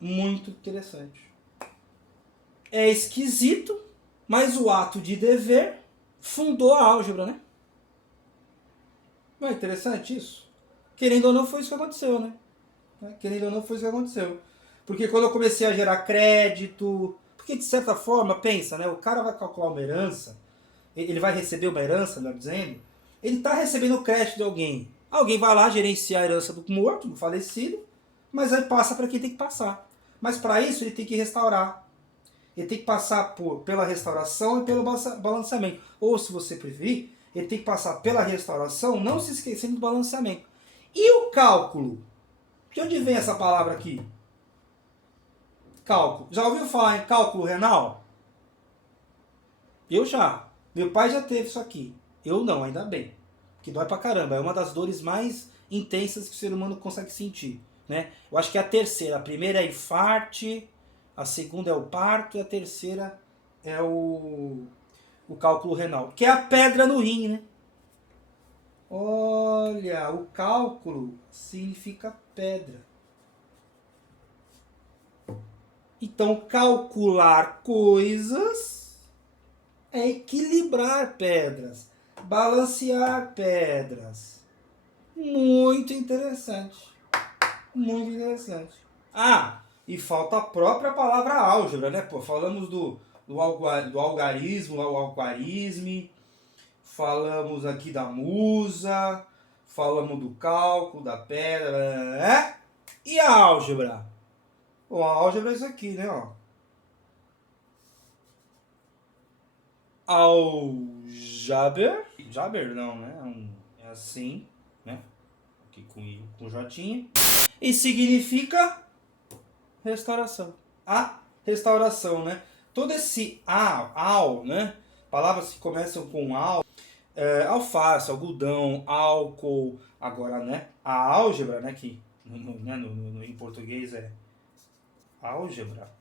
Muito interessante. É esquisito, mas o ato de dever fundou a álgebra, né? Não é interessante isso? Querendo ou não, foi isso que aconteceu, né? Porque quando eu comecei a gerar crédito... Porque, de certa forma, pensa, né? O cara vai calcular uma herança, ele vai receber uma herança, melhor dizendo, ele está recebendo o crédito de alguém. Alguém vai lá gerenciar a herança do morto, do falecido, mas aí passa para quem tem que passar. Mas para isso ele tem que restaurar. Ele tem que passar pela restauração e pelo balanceamento. Ou, se você preferir, ele tem que passar pela restauração, não se esquecendo do balanceamento. E o cálculo? De onde vem essa palavra aqui? Cálculo. Já ouviu falar em cálculo renal? Eu já. Meu pai já teve isso aqui. Eu não, ainda bem. Que dói pra caramba. É uma das dores mais intensas que o ser humano consegue sentir. Né? Eu acho que é a terceira. A primeira é infarte, A segunda é o parto e a terceira é o cálculo renal, que é a pedra no rim, né? Olha, o cálculo significa pedra. Então, calcular coisas é equilibrar pedras, balancear pedras. Muito interessante. Muito interessante. Ah, e falta a própria palavra álgebra, né? Pô, falamos do algarismo, o algarisme, falamos aqui da musa, falamos do cálculo, da pedra, né? E a álgebra? Bom, a álgebra é isso aqui, né? Ó. Aljaber. Jaber não, né? É assim, né? Aqui com jotinha. E significa restauração. A restauração, né? Todo esse al, né? Palavras que começam com al. Alface, algodão, álcool. Agora, né? A álgebra, né? Que em português é álgebra.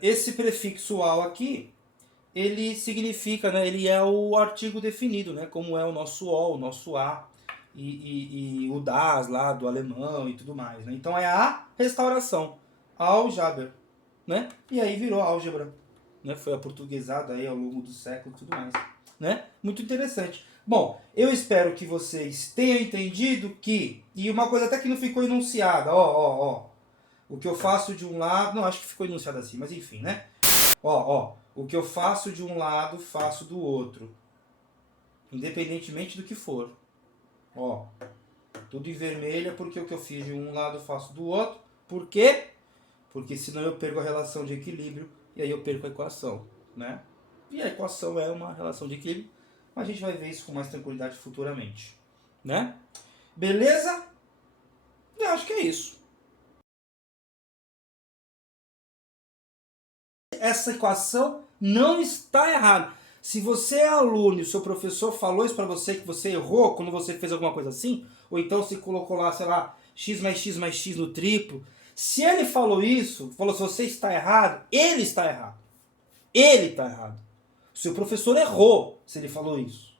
Esse prefixo al aqui, ele significa, né? Ele é o artigo definido, né? Como é o nosso o, o nosso a. E o das lá do alemão e tudo mais, né? Então é a restauração, Aljaber, né? E aí virou álgebra, né? Foi aportuguesado aí ao longo do século e tudo mais, né? Muito interessante. Bom, eu espero que vocês tenham entendido que, e uma coisa até que não ficou enunciada, ó, o que eu faço de um lado, não, acho que ficou enunciado assim, mas enfim, né? O que eu faço de um lado, faço do outro, independentemente do que for. Ó, tudo em vermelho é porque o que eu fiz de um lado eu faço do outro. Por quê? Porque senão eu perco a relação de equilíbrio e aí eu perco a equação, né? E a equação é uma relação de equilíbrio, mas a gente vai ver isso com mais tranquilidade futuramente, né? Beleza? Eu acho que é isso. Essa equação não está errada. Se você é aluno e o seu professor falou isso para você, que você errou quando você fez alguma coisa assim, ou então se colocou lá, sei lá, x mais x no triplo, se ele falou isso, falou se você está errado, ele está errado. Ele está errado. O seu professor errou se ele falou isso.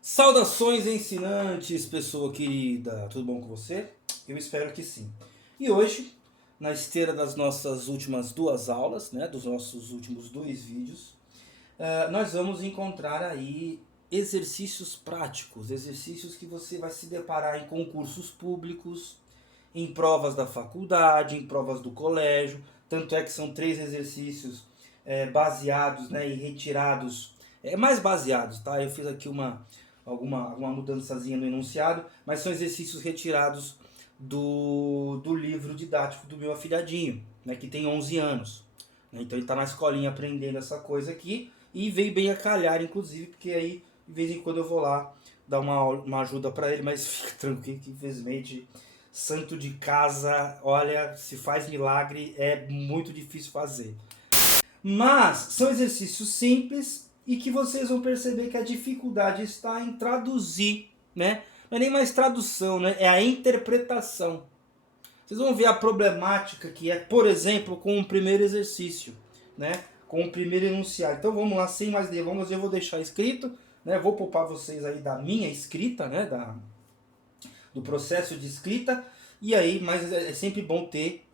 Saudações ensinantes, pessoa querida. Tudo bom com você? Eu espero que sim. E hoje, na esteira das nossas últimas duas aulas, né, dos nossos últimos 2 vídeos, nós vamos encontrar aí exercícios práticos, exercícios que você vai se deparar em concursos públicos, em provas da faculdade, em provas do colégio. Tanto é que são 3 exercícios baseados, né, e retirados, mais baseados, tá? Eu fiz aqui alguma mudançazinha no enunciado, mas são exercícios retirados do livro didático do meu afilhadinho, né, que tem 11 anos. Então ele está na escolinha aprendendo essa coisa aqui e veio bem a calhar, inclusive, porque aí de vez em quando eu vou lá dar uma ajuda para ele, mas fica tranquilo que infelizmente santo de casa, olha, se faz milagre é muito difícil fazer. Mas são exercícios simples e que vocês vão perceber que a dificuldade está em traduzir, né? Não é nem mais tradução, né? É a interpretação. Vocês vão ver a problemática que é, por exemplo, com o primeiro exercício, né? Com o primeiro enunciado. Então vamos lá, sem mais delongas, eu vou deixar escrito, né? Vou poupar vocês aí da minha escrita, né? Do processo de escrita. E aí, mas é sempre bom ter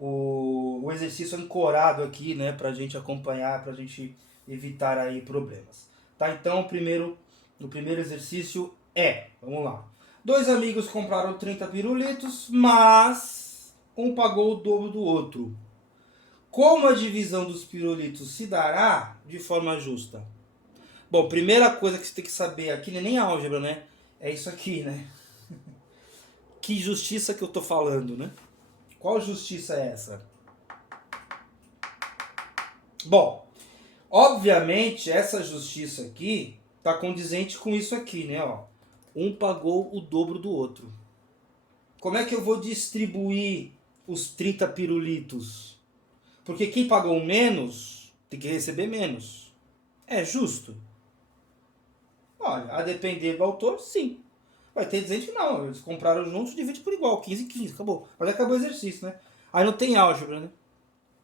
o exercício ancorado aqui, né? Pra gente acompanhar, pra gente evitar aí problemas. Tá? Então, o primeiro exercício vamos lá. 2 amigos compraram 30 pirulitos, mas um pagou o dobro do outro. Como a divisão dos pirulitos se dará de forma justa? Bom, primeira coisa que você tem que saber aqui, não é nem álgebra, né? É isso aqui, né? Que justiça que eu tô falando, né? Qual justiça é essa? Bom, obviamente, essa justiça aqui está condizente com isso aqui, né? Ó, um pagou o dobro do outro. Como é que eu vou distribuir os 30 pirulitos? Porque quem pagou menos tem que receber menos. É justo? Olha, a depender do autor, sim. Vai ter gente que não, eles compraram juntos, divide por igual, 15 e 15, acabou. Mas acabou o exercício, né? Aí não tem álgebra, né?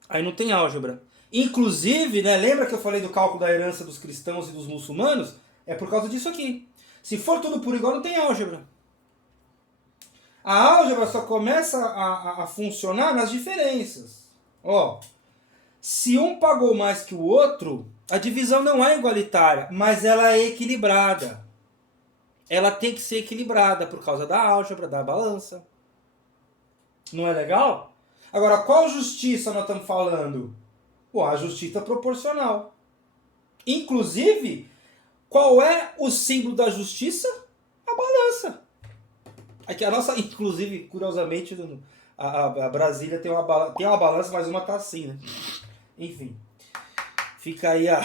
Aí não tem álgebra. Inclusive, né, lembra que eu falei do cálculo da herança dos cristãos e dos muçulmanos? É por causa disso aqui. Se for tudo por igual, não tem álgebra. A álgebra só começa a funcionar nas diferenças. Ó, se um pagou mais que o outro, a divisão não é igualitária, mas ela é equilibrada. Ela tem que ser equilibrada por causa da álgebra, da balança. Não é legal? Agora, qual justiça nós estamos falando? Pô, a justiça proporcional. Inclusive, qual é o símbolo da justiça? A balança. Aqui a nossa, inclusive, curiosamente, a Brasília tem uma balança, mas uma tá assim, né? Enfim. Fica aí a...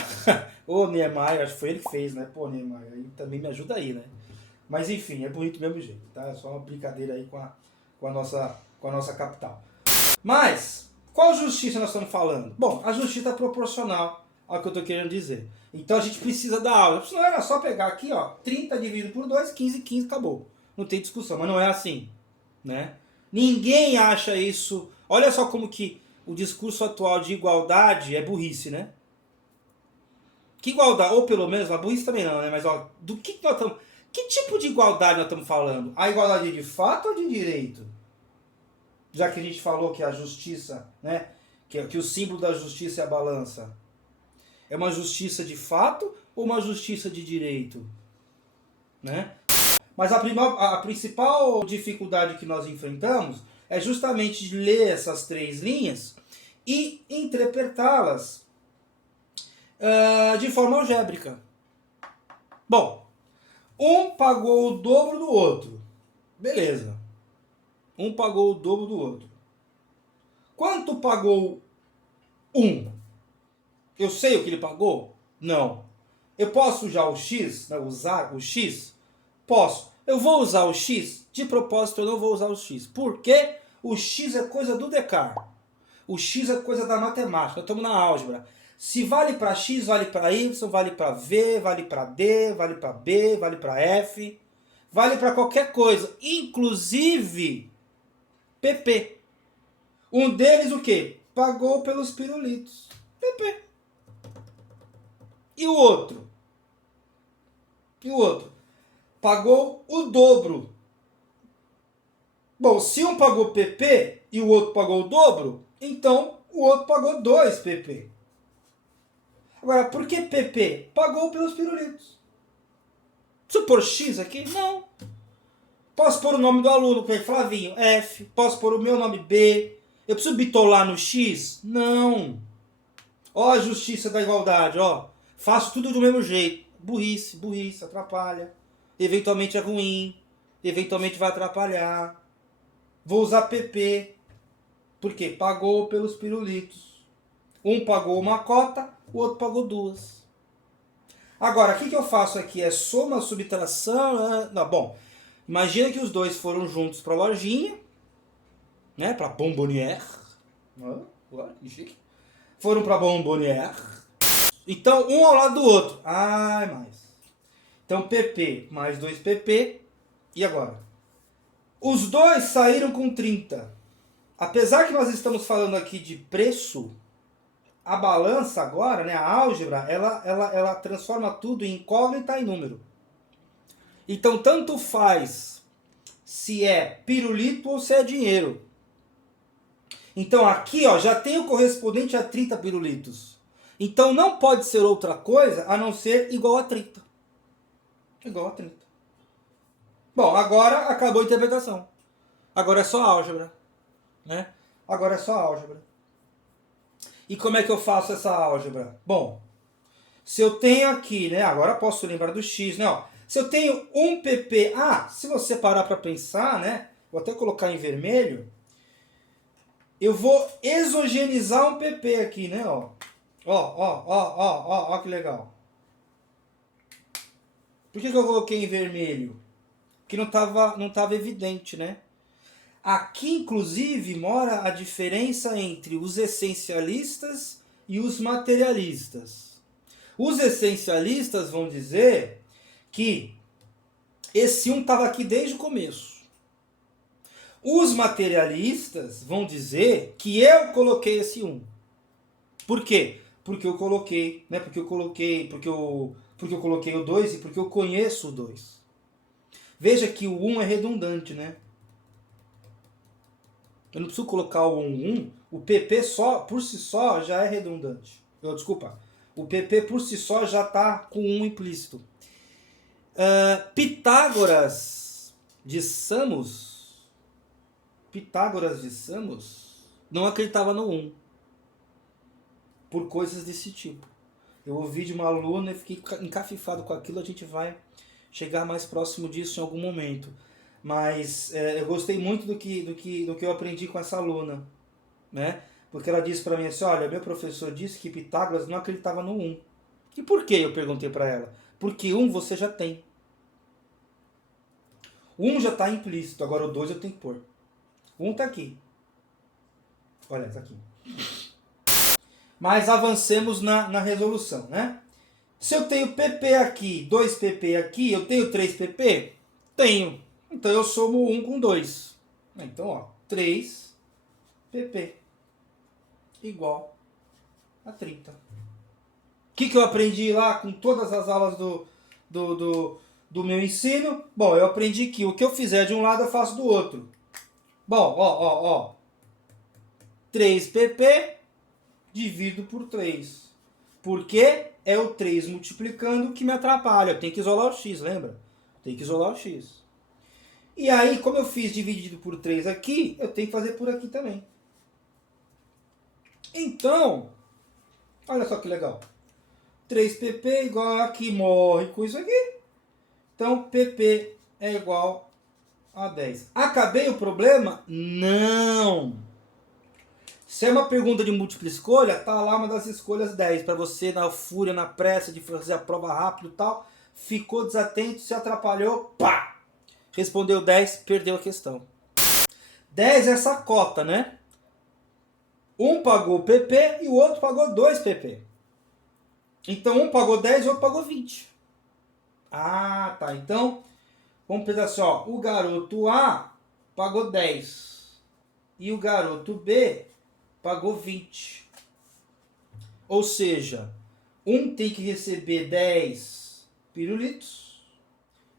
Ô, Niemeyer, acho que foi ele que fez, né? Pô, Niemeyer, aí também me ajuda aí, né? Mas enfim, é bonito do mesmo jeito, tá? É só uma brincadeira aí com a nossa capital. Mas, qual justiça nós estamos falando? Bom, a justiça proporcional ao que eu estou querendo dizer. Então a gente precisa da aula. Senão era só pegar aqui, ó, 30 dividido por 2, 15, 15, acabou. Não tem discussão, mas não é assim, né? Ninguém acha isso. Olha só como que o discurso atual de igualdade é burrice, né? Que igualdade? Ou pelo menos, a burrice também não, né? Mas ó, do que nós estamos... Que tipo de igualdade nós estamos falando? A igualdade de fato ou de direito? Já que a gente falou que a justiça, né? Que o símbolo da justiça é a balança. É uma justiça de fato ou uma justiça de direito? Né? Mas a principal dificuldade que nós enfrentamos é justamente de ler essas três linhas e interpretá-las de forma algébrica. Bom, um pagou o dobro do outro. Beleza. Um pagou o dobro do outro. Quanto pagou um? Eu sei o que ele pagou? Não. Eu posso usar o X? Né? Usar o X? Posso. Eu vou usar o X? De propósito, eu não vou usar o X. Porque o X é coisa do Descartes. O X é coisa da matemática. Estamos na álgebra. Se vale para X, vale para Y, vale para V, vale para D, vale para B, vale para F. Vale para qualquer coisa. Inclusive PP. Um deles o quê? Pagou pelos pirulitos. PP. E o outro? E o outro? Pagou o dobro. Bom, se um pagou PP e o outro pagou o dobro, então o outro pagou 2 PP. Agora, por que PP? Pagou pelos pirulitos. Preciso pôr X aqui? Não. Posso pôr o nome do aluno, que é Flavinho, F. Posso pôr o meu nome, B. Eu preciso bitolar no X? Não. Ó a justiça da igualdade, ó. Faço tudo do mesmo jeito. Burrice, burrice, atrapalha. Eventualmente é ruim. Eventualmente vai atrapalhar. Vou usar PP. Por quê? Pagou pelos pirulitos. Um pagou uma cota, o outro pagou 2. Agora, o que eu faço aqui? É soma, subtração? Não, bom, imagina que os dois foram juntos para a lojinha, né? Para Bombonière. Que chique. Foram para Bombonière. Então, um ao lado do outro. Ai, mais. Então, PP mais 2 PP. E agora? Os dois saíram com 30. Apesar que nós estamos falando aqui de preço, a balança agora, né, a álgebra, ela transforma tudo em incógnita e número. Então, tanto faz se é pirulito ou se é dinheiro. Então, aqui ó, já tem o correspondente a 30 pirulitos. Então, não pode ser outra coisa a não ser igual a 30. Igual a 30. Bom, agora acabou a interpretação. Agora é só álgebra. Né? Agora é só álgebra. E como é que eu faço essa álgebra? Bom, se eu tenho aqui, né? Agora posso lembrar do X, né? Ó, se eu tenho um PP... se você parar para pensar, né? Vou até colocar em vermelho. Eu vou exogenizar um PP aqui, né? Ó que legal. Por que eu coloquei em vermelho? Porque não tava evidente, né? Aqui, inclusive, mora a diferença entre os essencialistas e os materialistas. Os essencialistas vão dizer que esse 1 estava aqui desde o começo. Os materialistas vão dizer que eu coloquei esse 1. Por quê? Porque eu coloquei, né? Porque eu coloquei o 2 e porque eu conheço o 2. Veja que o 1 é redundante, né? Eu não preciso colocar o 1. O PP só, por si só, já é redundante. Desculpa. O PP por si só já está com 1 implícito. Pitágoras de Samos não acreditava no 1. Por coisas desse tipo. Eu ouvi de uma aluna e fiquei encafifado com aquilo. A gente vai chegar mais próximo disso em algum momento. Mas eu gostei muito do que eu aprendi com essa aluna, né? Porque ela disse para mim assim, olha, meu professor disse que Pitágoras não acreditava no 1. E por que? Eu perguntei para ela. Porque 1 você já tem. O 1 já está implícito, agora o 2 eu tenho que pôr. O 1 está aqui. Olha, está aqui. Mas avancemos na resolução, né? Se eu tenho PP aqui, 2PP aqui, eu tenho 3PP? Tenho. Então eu somo 1 com 2. Então, ó, 3PP igual a 30. O que eu aprendi lá com todas as aulas do meu ensino? Bom, eu aprendi que o que eu fizer de um lado eu faço do outro. Bom, ó. 3PP divido por 3. Porque é o 3 multiplicando que me atrapalha. Eu tenho que isolar o x, lembra? Tem que isolar o x. E aí, como eu fiz dividido por 3 aqui, eu tenho que fazer por aqui também. Então, olha só que legal. 3PP igual a aqui, morre com isso aqui. Então, PP é igual a 10. Acabei o problema? Não! Se é uma pergunta de múltipla escolha, tá lá uma das escolhas 10. Para você, na fúria, na pressa de fazer a prova rápido e tal, ficou desatento, se atrapalhou, pá! Respondeu 10, perdeu a questão. 10 é essa cota, né? Um pagou PP e o outro pagou 2 PP. Então um pagou 10 e o outro pagou 20. Ah, tá. Então, vamos pensar assim, ó. O garoto A pagou 10 e o garoto B pagou 20. Ou seja, um tem que receber 10 pirulitos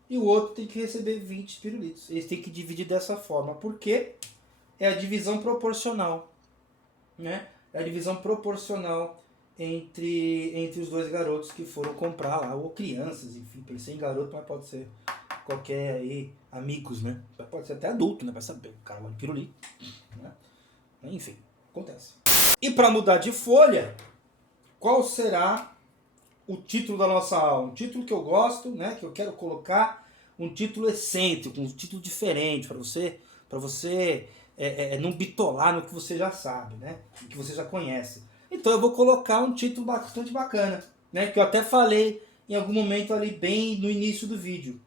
e o outro tem que receber 20 pirulitos. Eles têm que dividir dessa forma, porque é a divisão proporcional, né? É a divisão proporcional entre os dois garotos que foram comprar lá, ou crianças, enfim, pensei em garoto, mas pode ser qualquer aí, amigos, né? Pode ser até adulto, né? Vai saber, o cara gosta de pirulito, né? Enfim, acontece. E para mudar de folha, qual será o título da nossa aula? Um título que eu gosto, né? Que eu quero colocar, um título excêntrico, um título diferente, para você não bitolar no que você já sabe, né? Que você já conhece. Então eu vou colocar um título bastante bacana, né? Que eu até falei em algum momento ali bem no início do vídeo.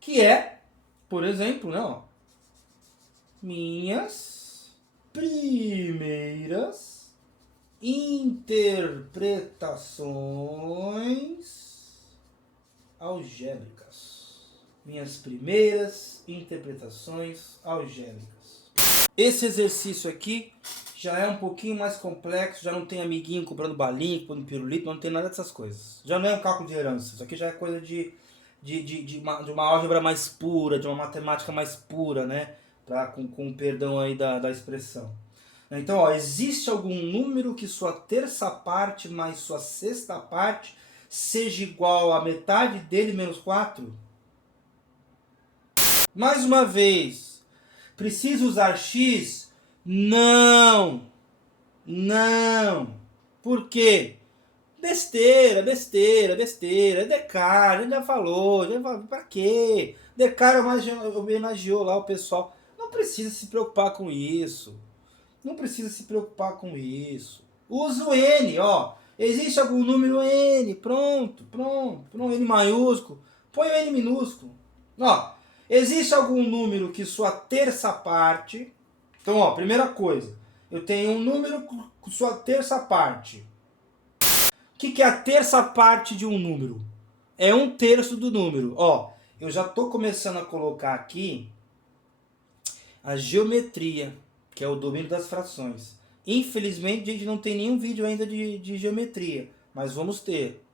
Que é, por exemplo, né? Ó, minhas primeiras interpretações algébricas. Minhas primeiras interpretações algébricas. Esse exercício aqui já é um pouquinho mais complexo, já não tem amiguinho comprando balinha, comprando pirulito, não tem nada dessas coisas. Já não é um cálculo de herança, isso aqui já é coisa de uma álgebra mais pura, de uma matemática mais pura, né? Com perdão aí da expressão. Então, ó, existe algum número que sua terça parte mais sua sexta parte seja igual a metade dele menos 4? Mais uma vez, preciso usar x? Não! Não! Por quê? Besteira. Descartes, já falou, pra quê? Descartes homenageou lá o pessoal. Não precisa se preocupar com isso. Usa o N, ó. Existe algum número N, pronto. N maiúsculo. Põe o N minúsculo. Ó, existe algum número que sua terça parte... Então, ó, primeira coisa. Eu tenho um número com sua terça parte. que é a terça parte de um número? É 1/3 do número. Ó, eu já estou começando a colocar aqui a geometria, que é o domínio das frações. Infelizmente, a gente não tem nenhum vídeo ainda de geometria, mas vamos ter.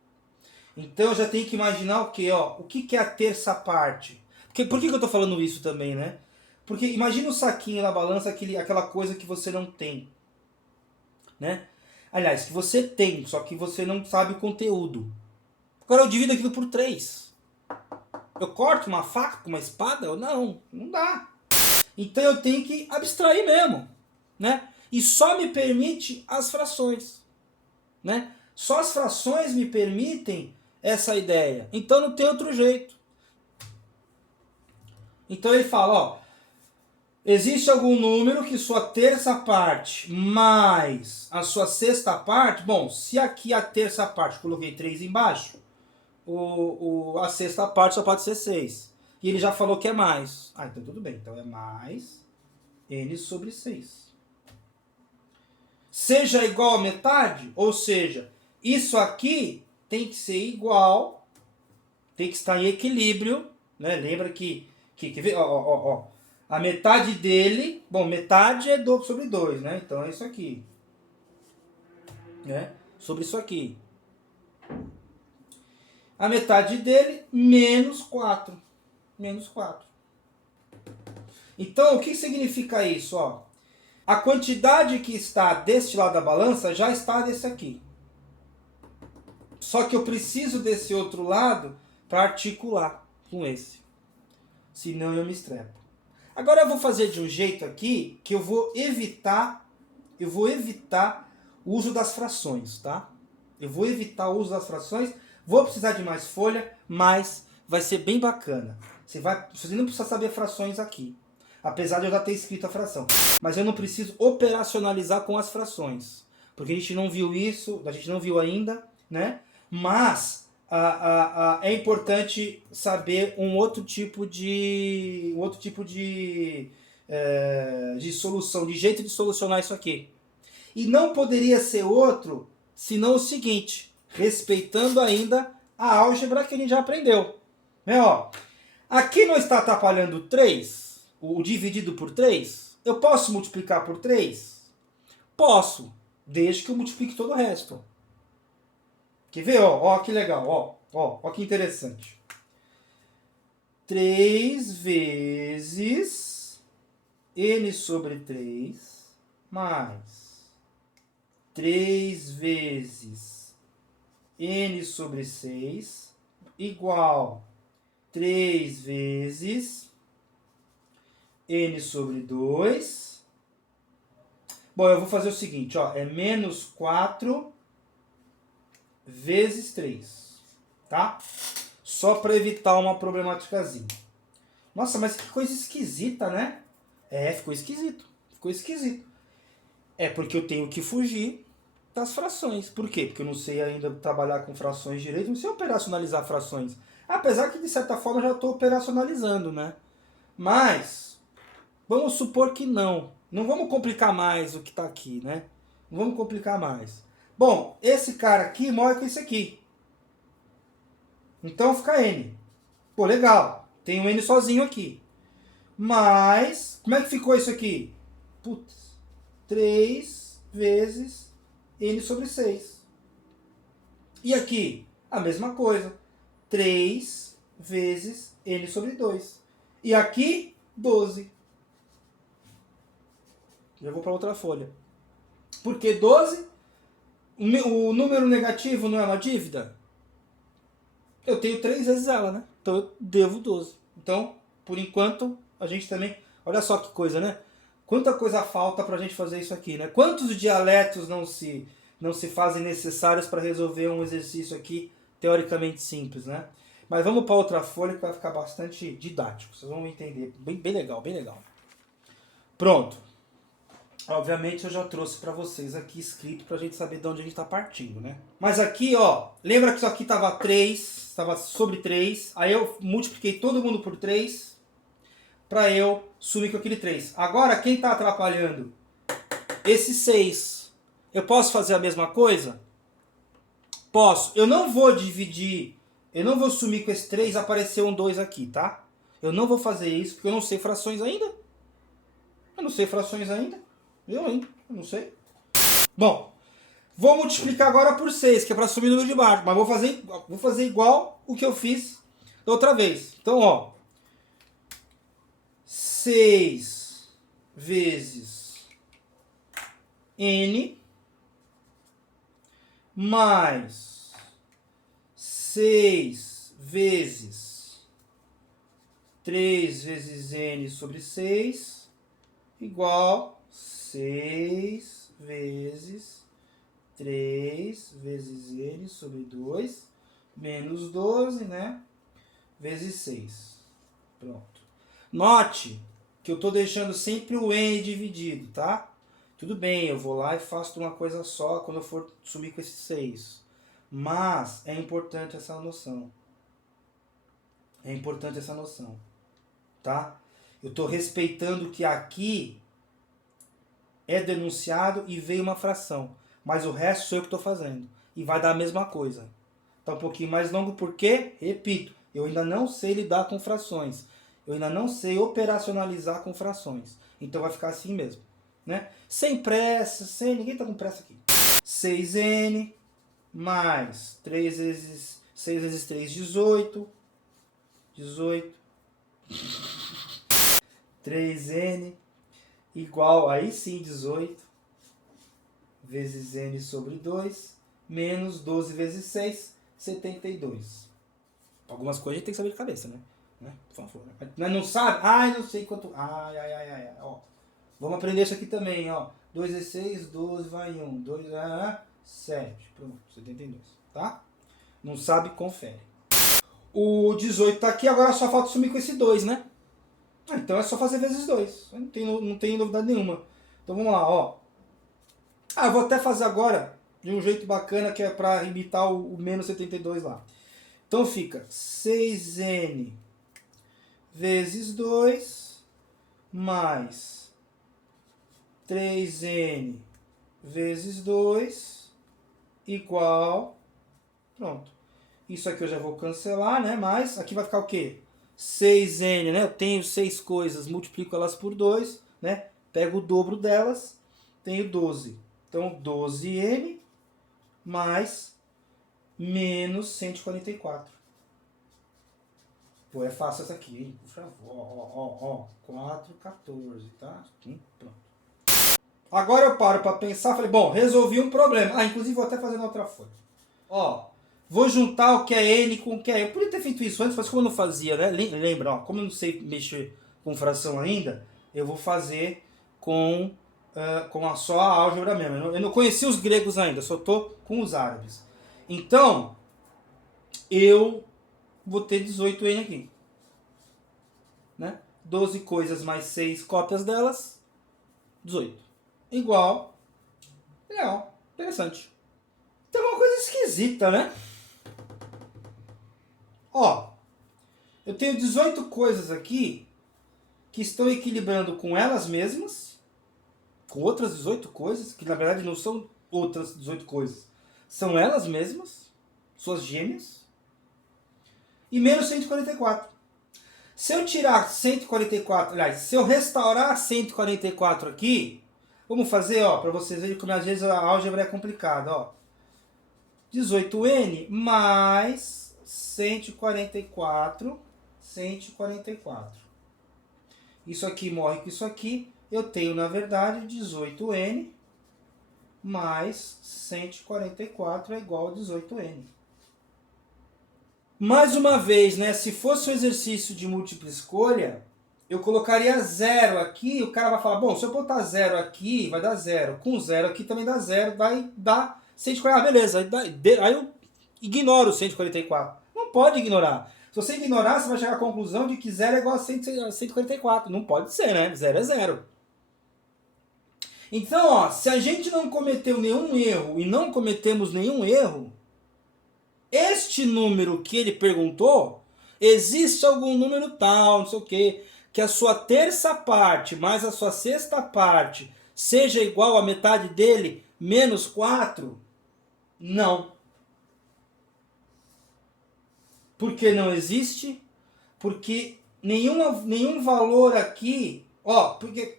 Então, eu já tenho que imaginar o quê? Ó, o que é a terça parte? Por que eu estou falando isso também, né? Porque imagina o saquinho na balança, aquela coisa que você não tem, né? Aliás, que você tem, só que você não sabe o conteúdo. Agora eu divido aquilo por 3. Eu corto uma faca com uma espada? Não dá. Então eu tenho que abstrair mesmo, né? E só me permite as frações, né? Só as frações me permitem essa ideia. Então não tem outro jeito. Então ele fala, ó, existe algum número que sua terça parte mais a sua sexta parte... Bom, se aqui a terça parte eu coloquei 3 embaixo, a sexta parte só pode ser 6. E ele já falou que é mais. Ah, então tudo bem. Então é mais n sobre 6. Seja igual a metade, ou seja, isso aqui tem que ser igual, tem que estar em equilíbrio, né? Lembra que ó, a metade dele, bom, metade é sobre 2, né? Então é isso aqui, né? Sobre isso aqui. A metade dele, menos 4. Menos 4. Então, o que significa isso? Ó, a quantidade que está deste lado da balança já está desse aqui. Só que eu preciso desse outro lado para articular com esse. Senão eu me estrepo. Agora eu vou fazer de um jeito aqui que eu vou evitar o uso das frações, tá? Eu vou evitar o uso das frações. Vou precisar de mais folha, mas vai ser bem bacana. Você não precisa saber frações aqui. Apesar de eu já ter escrito a fração. Mas eu não preciso operacionalizar com as frações. Porque a gente não viu isso, a gente não viu ainda, né? Mas é importante saber um outro tipo de solução, de jeito de solucionar isso aqui. E não poderia ser outro, senão o seguinte, respeitando ainda a álgebra que a gente já aprendeu. Né, ó, aqui não está atrapalhando 3, o dividido por 3? Eu posso multiplicar por 3? Posso, desde que eu multiplique todo o resto. Quer ver? Ó, que legal, ó que interessante. 3 vezes n sobre 3 mais 3 vezes n sobre 6 igual 3 vezes n sobre 2. Bom, eu vou fazer o seguinte, ó, é menos 4 vezes 3, tá? Só para evitar uma problemáticazinha. Nossa, mas que coisa esquisita, né? É, ficou esquisito. É porque eu tenho que fugir das frações. Por quê? Porque eu não sei ainda trabalhar com frações direito, não sei operacionalizar frações. Apesar que, de certa forma, eu já estou operacionalizando, né? Mas, vamos supor que não. Não vamos complicar mais o que está aqui, né? Não vamos complicar mais. Bom, esse cara aqui mora com esse aqui. Então fica n. Pô, legal. Tem um n sozinho aqui. Mas, como é que ficou isso aqui? Putz, 3 vezes n sobre 6. E aqui, a mesma coisa. 3 vezes n sobre 2. E aqui, 12. Já vou para outra folha. Por que 12? O número negativo não é uma dívida? Eu tenho 3 vezes ela, né? Então eu devo 12. Então, por enquanto, a gente também... Olha só que coisa, né? Quanta coisa falta pra gente fazer isso aqui, né? Quantos dialetos não se fazem necessários para resolver um exercício aqui teoricamente simples, né? Mas vamos para outra folha que vai ficar bastante didático. Vocês vão entender. Bem legal, bem legal. Pronto. Obviamente eu já trouxe para vocês aqui escrito para a gente saber de onde a gente está partindo, né? Mas aqui, ó, lembra que isso aqui estava 3, estava sobre 3, aí eu multipliquei todo mundo por 3 para eu sumir com aquele 3. Agora, quem está atrapalhando? Esse 6. Eu posso fazer a mesma coisa? Posso. Eu não vou dividir, eu não vou sumir com esse 3 e aparecer um 2 aqui, tá? Eu não vou fazer isso porque eu não sei frações ainda. Eu não sei frações ainda. Eu não sei. Bom, vou multiplicar agora por 6, que é para sumir o número de baixo. Mas vou fazer igual o que eu fiz da outra vez. Então, ó. 6 vezes n mais 6 vezes 3 vezes n sobre 6 igual 6 vezes 3 vezes n sobre 2 menos 12, né? Vezes 6. Pronto. Note que eu estou deixando sempre o n dividido, tá? Tudo bem, eu vou lá e faço de uma coisa só quando eu for sumir com esses 6. Mas é importante essa noção. É importante essa noção, tá? Eu estou respeitando que aqui é denunciado e veio uma fração. Mas o resto sou eu que estou fazendo. E vai dar a mesma coisa. Tá um pouquinho mais longo porque, repito, eu ainda não sei lidar com frações. Eu ainda não sei operacionalizar com frações. Então vai ficar assim mesmo, né? Sem pressa, ninguém tá com pressa aqui. 6n mais 6 vezes 3, 18. 3n igual, aí sim, 18 vezes n sobre 2 menos 12 vezes 6, 72. Algumas coisas a gente tem que saber de cabeça, né? Por favor. Mas não sabe? Ai, não sei quanto. Ai. Ó. Vamos aprender isso aqui também, ó. 2 vezes 6, 12, vai 1. 2, 7. Pronto, 72. Tá? Não sabe, confere. O 18 tá aqui, agora só falta sumir com esse 2, né? Então é só fazer vezes 2. Não tem novidade nenhuma. Então vamos lá, ó. Eu vou até fazer agora de um jeito bacana, que é para imitar o menos 72 lá. Então fica 6n vezes 2 mais 3n vezes 2 igual... Pronto. Isso aqui eu já vou cancelar, né? Mas aqui vai ficar o quê? 6n, né? Eu tenho 6 coisas, multiplico elas por 2, né? Pego o dobro delas, tenho 12. Então 12n mais menos 144. Pô, é fácil essa aqui, hein? Por favor. 4, 14, tá? Pronto. Agora eu paro para pensar, falei, bom, resolvi um problema. Inclusive vou até fazer na outra folha. Ó, vou juntar o que é n com o que é... Eu podia ter feito isso antes, mas como eu não fazia, né? Lembra, ó, como eu não sei mexer com fração ainda, eu vou fazer com só a álgebra mesmo. Eu não conheci os gregos ainda, só tô com os árabes. Então, eu vou ter 18n aqui, né? 12 coisas mais 6 cópias delas, 18. Igual, legal, interessante. Tem uma coisa esquisita, né? Ó, eu tenho 18 coisas aqui que estão equilibrando com elas mesmas, com outras 18 coisas, que na verdade não são outras 18 coisas, são elas mesmas, suas gêmeas, e menos 144. Se eu tirar 144, aliás, se eu restaurar 144 aqui, vamos fazer, ó, para vocês verem como às vezes a álgebra é complicada, ó. 18n mais 144. Isso aqui morre com isso aqui. Eu tenho, na verdade, 18n mais 144 é igual a 18n. Mais uma vez, né, se fosse um exercício de múltipla escolha, eu colocaria 0 aqui, o cara vai falar, bom, se eu botar 0 aqui, vai dar 0. Com 0 aqui também dá 0, vai dar 144. Beleza, aí eu ignoro o 144. Não pode ignorar. Se você ignorar, você vai chegar à conclusão de que 0 é igual a 144. Não pode ser, né? 0 é 0. Então, ó, se a gente não cometeu nenhum erro e não cometemos nenhum erro, este número que ele perguntou, existe algum número tal, não sei o quê, que a sua terça parte mais a sua sexta parte seja igual à metade dele, menos 4? Não. Por que não existe? Porque nenhum valor aqui, ó, porque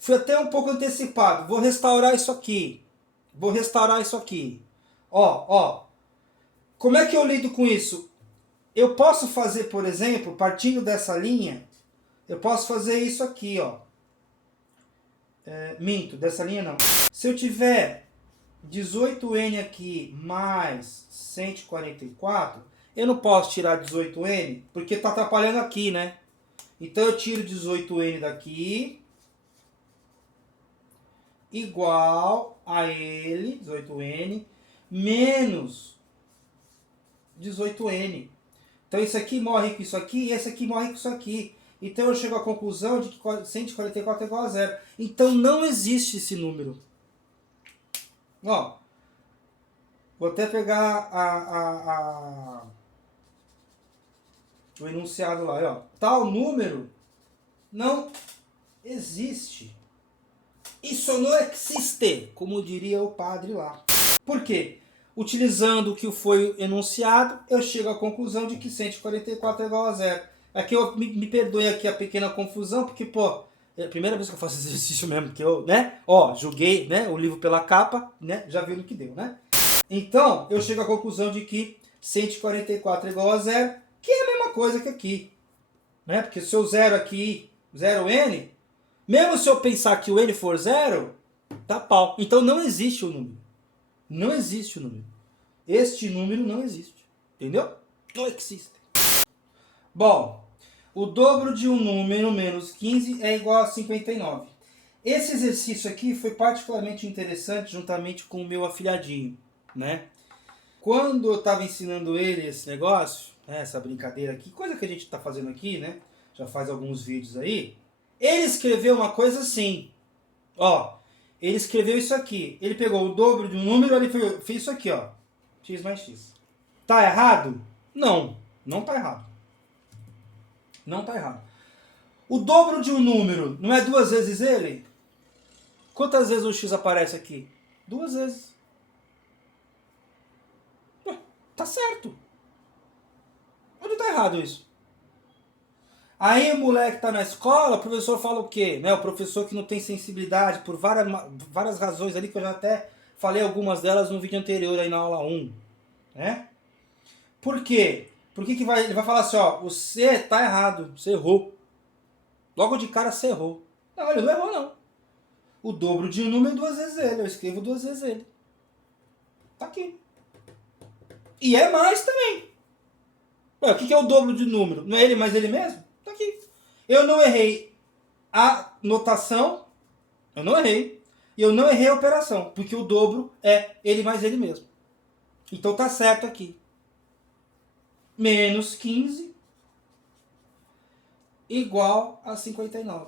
fui até um pouco antecipado. Vou restaurar isso aqui. Vou restaurar isso aqui. Ó. Como é que eu lido com isso? Eu posso fazer, por exemplo, partindo dessa linha, eu posso fazer isso aqui, ó. Minto, dessa linha não. Se eu tiver 18N aqui mais 144, eu não posso tirar 18N, porque está atrapalhando aqui, né? Então eu tiro 18N daqui, igual a ele, 18N, menos 18N. Então isso aqui morre com isso aqui, e esse aqui morre com isso aqui. Então eu chego à conclusão de que 144 é igual a zero. Então não existe esse número. Ó, vou até pegar o enunciado lá, ó. Tal número não existe. Isso não existe, como diria o padre lá. Por quê? Utilizando o que foi enunciado, eu chego à conclusão de que 144 é igual a zero. Aqui me perdoe aqui a pequena confusão, porque, pô, é a primeira vez que eu faço esse exercício mesmo, que eu, né, ó, julguei, né, o livro pela capa, né, já viu no que deu, né? Então, eu chego à conclusão de que 144 é igual a zero, que é a mesma coisa que aqui, né? Porque se eu zero aqui, 0n, mesmo se eu pensar que o n for zero, tá pau. Então não existe o número. Não existe o número. Este número não existe. Entendeu? Não existe. Bom, o dobro de um número menos 15 é igual a 59. Esse exercício aqui foi particularmente interessante juntamente com o meu afilhadinho, né? Quando eu estava ensinando ele esse negócio, né, essa brincadeira aqui, coisa que a gente está fazendo aqui, né? Já faz alguns vídeos aí. Ele escreveu uma coisa assim, ó. Ele escreveu isso aqui. Ele pegou o dobro de um número, ele fez isso aqui, ó. X mais X. Tá errado? Não, não tá errado. Não tá errado. O dobro de um número não é 2 vezes ele? Quantas vezes o X aparece aqui? 2 vezes. Ué, tá certo. Onde tá errado isso? Aí o moleque tá na escola, o professor fala o quê? Né? O professor que não tem sensibilidade por várias razões ali, que eu já até falei algumas delas no vídeo anterior aí na aula 1. Né? Por quê? Por que ele vai falar assim, ó, você tá errado, você errou. Logo de cara você errou. Não, ele não errou não. O dobro de um número é 2 vezes ele, eu escrevo 2 vezes ele. Tá aqui. E é mais também. Ué, o que é o dobro de número? Não é ele mais ele mesmo? Tá aqui. Eu não errei a notação, eu não errei. E eu não errei a operação, porque o dobro é ele mais ele mesmo. Então tá certo aqui. Menos 15 igual a 59.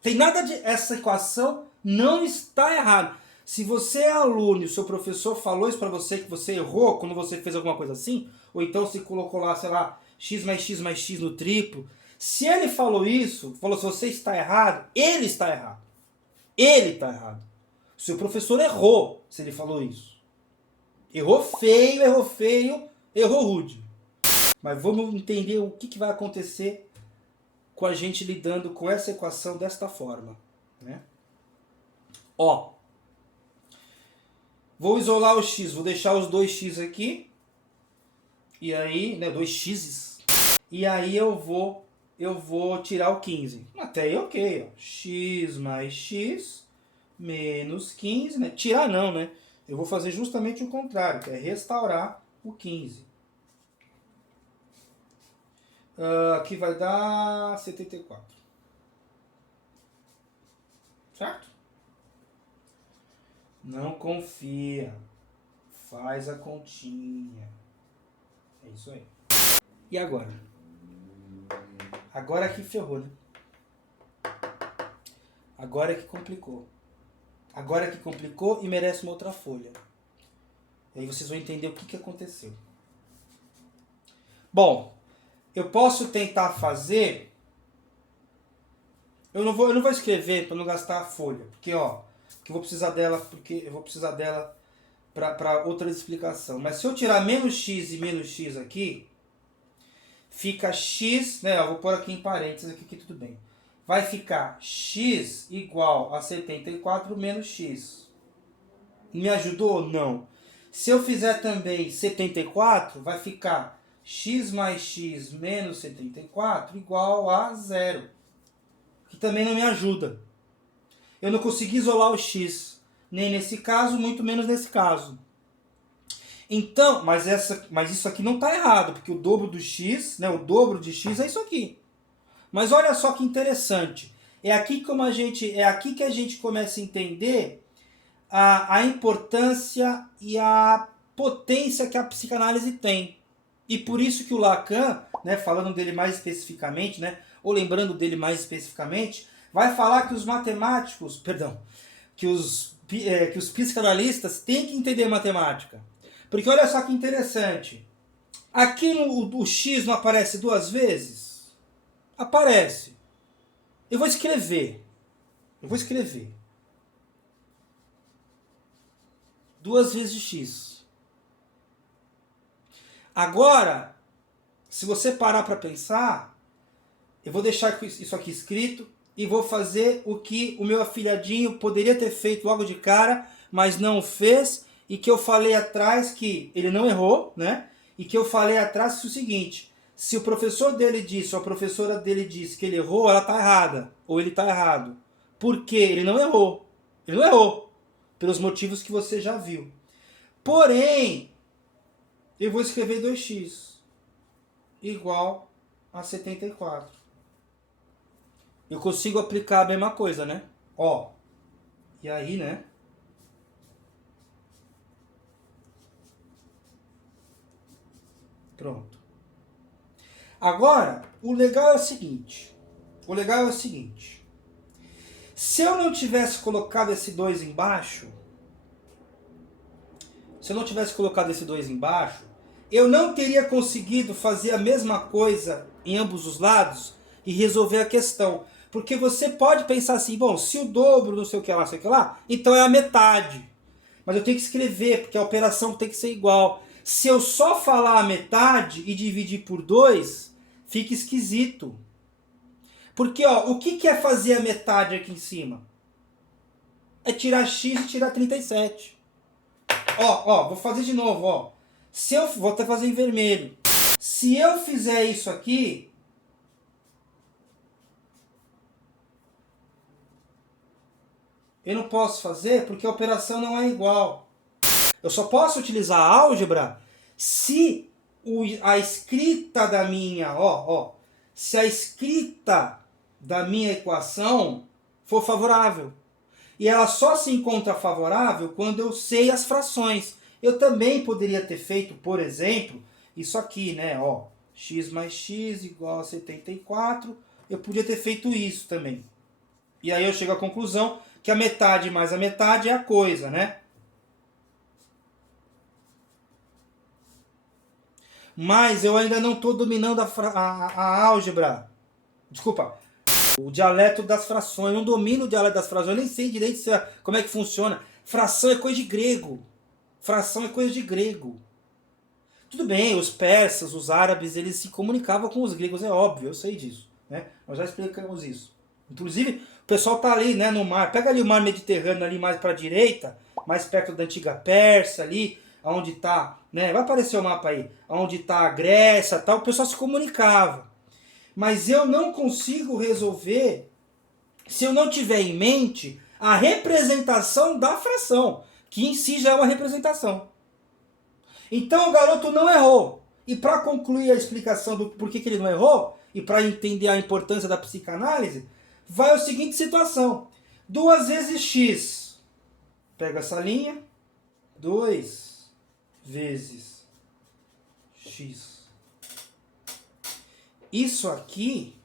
Tem nada de... Essa equação não está errada. Se você é aluno e o seu professor falou isso para você, que você errou quando você fez alguma coisa assim, ou então se colocou lá, sei lá, x mais x mais x no triplo, se ele falou isso, falou se você está errado, ele está errado. Ele está errado. O seu professor errou se ele falou isso. Errou feio, errou rude. Mas vamos entender o que vai acontecer com a gente lidando com essa equação desta forma. Né? Ó, vou isolar o x, vou deixar os 2x aqui. E aí, né, 2x. E aí eu vou tirar o 15. Até aí ok, ó. X mais x menos 15, né? Tirar não, né? Eu vou fazer justamente o contrário, que é restaurar o 15. Aqui vai dar 74. Certo? Não confia. Faz a continha. É isso aí. E agora? Agora que ferrou, né? Agora que complicou. Agora que complicou e merece uma outra folha. E aí vocês vão entender o que aconteceu. Bom, eu posso tentar fazer... Eu não vou escrever para não gastar a folha. Porque, ó, que eu vou precisar dela para outra explicação. Mas se eu tirar menos x e menos x aqui, fica x, né? Eu vou pôr aqui em parênteses aqui que tudo bem. Vai ficar x igual a 74 menos x. Me ajudou? Não. Se eu fizer também 74, vai ficar x mais x menos 74 igual a 0. Que também não me ajuda. Eu não consegui isolar o x, nem nesse caso, muito menos nesse caso. Então, mas isso aqui não está errado, porque o dobro do x, né, o dobro de x é isso aqui. Mas olha só que interessante. É aqui que a gente começa a entender a importância e a potência que a psicanálise tem. E por isso que o Lacan, né, falando dele mais especificamente, né, ou lembrando dele mais especificamente, vai falar que os matemáticos, que os psicanalistas têm que entender matemática. Porque olha só que interessante. Aqui o x não aparece duas vezes? Aparece. Eu vou escrever. 2 vezes x. Agora, se você parar para pensar, eu vou deixar isso aqui escrito e vou fazer o que o meu afilhadinho poderia ter feito logo de cara, mas não fez, e que eu falei atrás que ele não errou, né? E que eu falei atrás que é o seguinte: se o professor dele disse, ou a professora dele disse que ele errou, ela está errada, ou ele está errado. Porque ele não errou. Ele não errou, pelos motivos que você já viu. Porém, eu vou escrever 2x igual a 74. Eu consigo aplicar a mesma coisa, né? Ó, e aí, né? Pronto. Agora, o legal é o seguinte. Se eu não tivesse colocado esse 2 embaixo, eu não teria conseguido fazer a mesma coisa em ambos os lados e resolver a questão. Porque você pode pensar assim, bom, se o dobro, não sei o que lá, então é a metade. Mas eu tenho que escrever, porque a operação tem que ser igual. Se eu só falar a metade e dividir por 2, fica esquisito. Porque, ó, o que é fazer a metade aqui em cima? É tirar x e tirar 37. Ó, vou fazer de novo, ó. Vou até fazer em vermelho. Se eu fizer isso aqui, eu não posso fazer porque a operação não é igual. Eu só posso utilizar a álgebra se a escrita da minha, se a escrita da minha equação for favorável. E ela só se encontra favorável quando eu sei as frações. Eu também poderia ter feito, por exemplo, isso aqui, né? Ó, x mais x igual a 74. Eu podia ter feito isso também. E aí eu chego à conclusão que a metade mais a metade é a coisa, né? Mas eu ainda não estou dominando a álgebra. Desculpa. O dialeto das frações. Eu não domino o dialeto das frações. Eu nem sei direito como é que funciona. Fração é coisa de grego. Tudo bem, os persas, os árabes, eles se comunicavam com os gregos. É óbvio, eu sei disso. Né? Nós já explicamos isso. Inclusive, o pessoal está ali, né, no mar. Pega ali o mar Mediterrâneo ali mais para a direita. Mais perto da antiga Pérsia ali. Onde está, né? Vai aparecer o mapa aí. Onde está a Grécia, tal. O pessoal se comunicava. Mas eu não consigo resolver se eu não tiver em mente a representação da fração, que em si já é uma representação. Então o garoto não errou. E para concluir a explicação do porquê que ele não errou, e para entender a importância da psicanálise, vai a seguinte situação. 2 vezes x. Pega essa linha. 2 vezes x. Isso aqui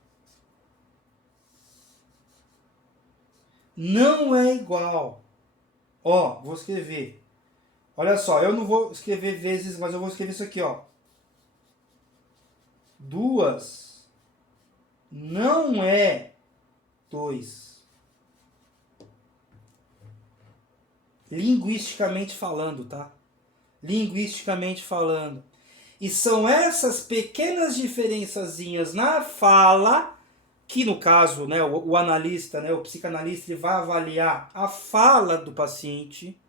não é igual. Ó, vou escrever. Olha só, eu não vou escrever vezes, mas eu vou escrever isso aqui, ó. 2 não é 2. Linguisticamente falando, tá? linguisticamente falando. E são essas pequenas diferençazinhas na fala, que no caso, né, o analista, né, o psicanalista, ele vai avaliar a fala do paciente.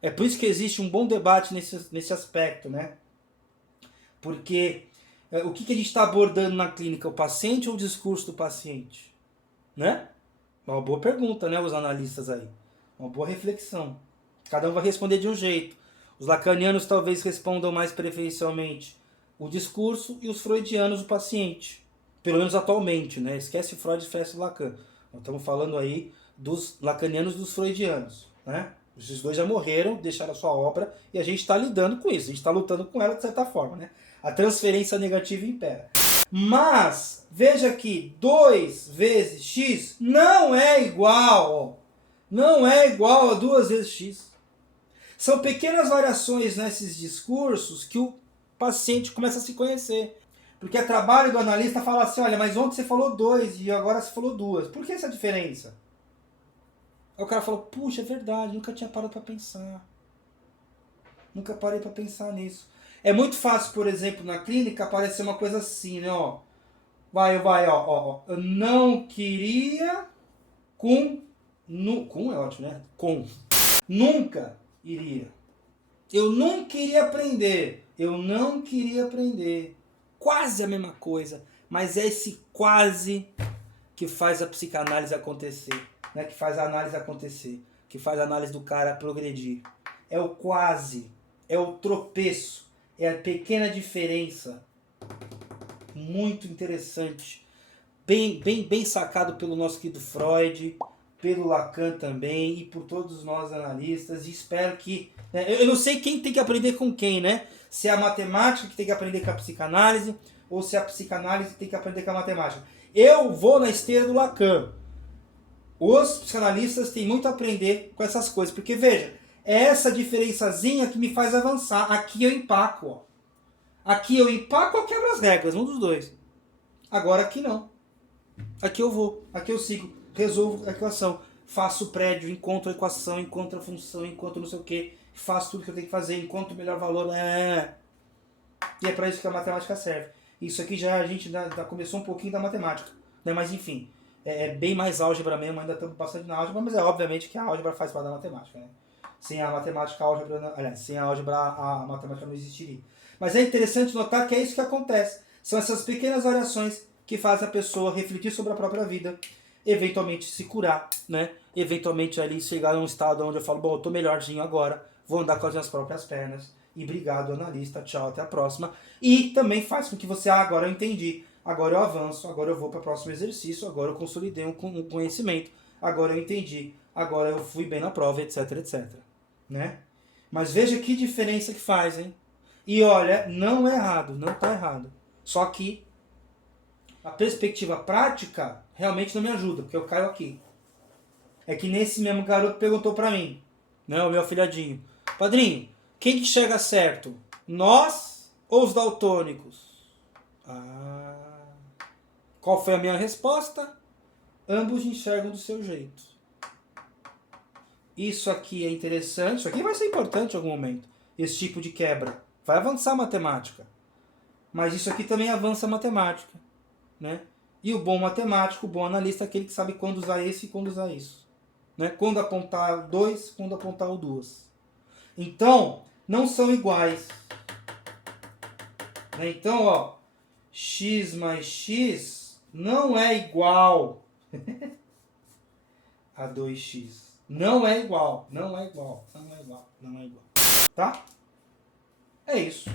É por isso que existe um bom debate nesse aspecto, né? Porque o que a gente está abordando na clínica? O paciente ou o discurso do paciente? Né? Uma boa pergunta, né, os analistas aí. Uma boa reflexão. Cada um vai responder de um jeito. Os lacanianos talvez respondam mais preferencialmente o discurso e os freudianos o paciente. Pelo menos atualmente, né? Esquece Freud e esquece Lacan. Nós estamos falando aí dos lacanianos e dos freudianos, né? Esses dois já morreram, deixaram a sua obra e a gente está lidando com isso. A gente está lutando com ela de certa forma, né? A transferência negativa impera. Mas, veja que 2 vezes x não é igual. Não é igual a 2 vezes x. São pequenas variações nesses discursos que o paciente começa a se conhecer. Porque é trabalho do analista falar assim, olha, mas ontem você falou 2 e agora você falou 2. Por que essa diferença? Aí o cara falou, puxa, é verdade, nunca tinha parado para pensar. Nunca parei para pensar nisso. É muito fácil, por exemplo, na clínica aparecer uma coisa assim, né, ó. Ó. Eu não queria com é ótimo, né? Com. Nunca iria. Eu não queria aprender. Eu não queria aprender. Quase a mesma coisa, mas é esse quase que faz a psicanálise acontecer, né? Que faz a análise acontecer, que faz a análise do cara progredir. É o quase, é o tropeço, é a pequena diferença. Muito interessante. Bem sacado pelo nosso querido Freud, pelo Lacan também e por todos nós analistas. E espero que... Né, eu não sei quem tem que aprender com quem, né? Se é a matemática que tem que aprender com a psicanálise ou se é a psicanálise que tem que aprender com a matemática. Eu vou na esteira do Lacan. Os psicanalistas têm muito a aprender com essas coisas. Porque, veja, é essa diferençazinha que me faz avançar. Aqui eu empaco, ó. Aqui eu empaco ou quebro as regras, um dos dois. Agora aqui não. Aqui eu vou, aqui eu sigo, resolvo a equação. Faço o prédio, encontro a equação, encontro a função, encontro não sei o que. Faço tudo que eu tenho que fazer, encontro o melhor valor. E é para isso que a matemática serve. Isso aqui já a gente já começou um pouquinho da matemática. Né? Mas enfim, é bem mais álgebra mesmo, ainda estamos bastante na álgebra, mas é obviamente que a álgebra faz parte da matemática. Né? Sem a matemática, a álgebra, aliás, sem a álgebra, a matemática não existiria. Mas é interessante notar que é isso que acontece. São essas pequenas variações que fazem a pessoa refletir sobre a própria vida, eventualmente se curar, né? Eventualmente ali chegar num estado onde eu falo, bom, eu tô melhorzinho agora, vou andar com as minhas próprias pernas. E obrigado, analista, tchau, até a próxima. E também faz com que você, agora eu entendi, agora eu avanço, agora eu vou para o próximo exercício, agora eu consolidei um conhecimento, agora eu entendi, agora eu fui bem na prova, etc, etc. Né? Mas veja que diferença que faz, hein? E olha, não é errado, não está errado. Só que a perspectiva prática realmente não me ajuda, porque eu caio aqui. É que nesse mesmo garoto perguntou para mim, né, o meu afilhadinho, padrinho, quem que chega certo? Nós ou os daltônicos? Qual foi a minha resposta? Ambos enxergam do seu jeito. Isso aqui é interessante, isso aqui vai ser importante em algum momento, esse tipo de quebra. Vai avançar a matemática. Mas isso aqui também avança a matemática. Né? E o bom matemático, o bom analista é aquele que sabe quando usar esse e quando usar isso. Né? Quando apontar 2, quando apontar o 2. Então, não são iguais. Né? Então, ó, x mais x não é igual a 2x. Não é igual, não é igual, não é igual, não é igual. Tá? É isso.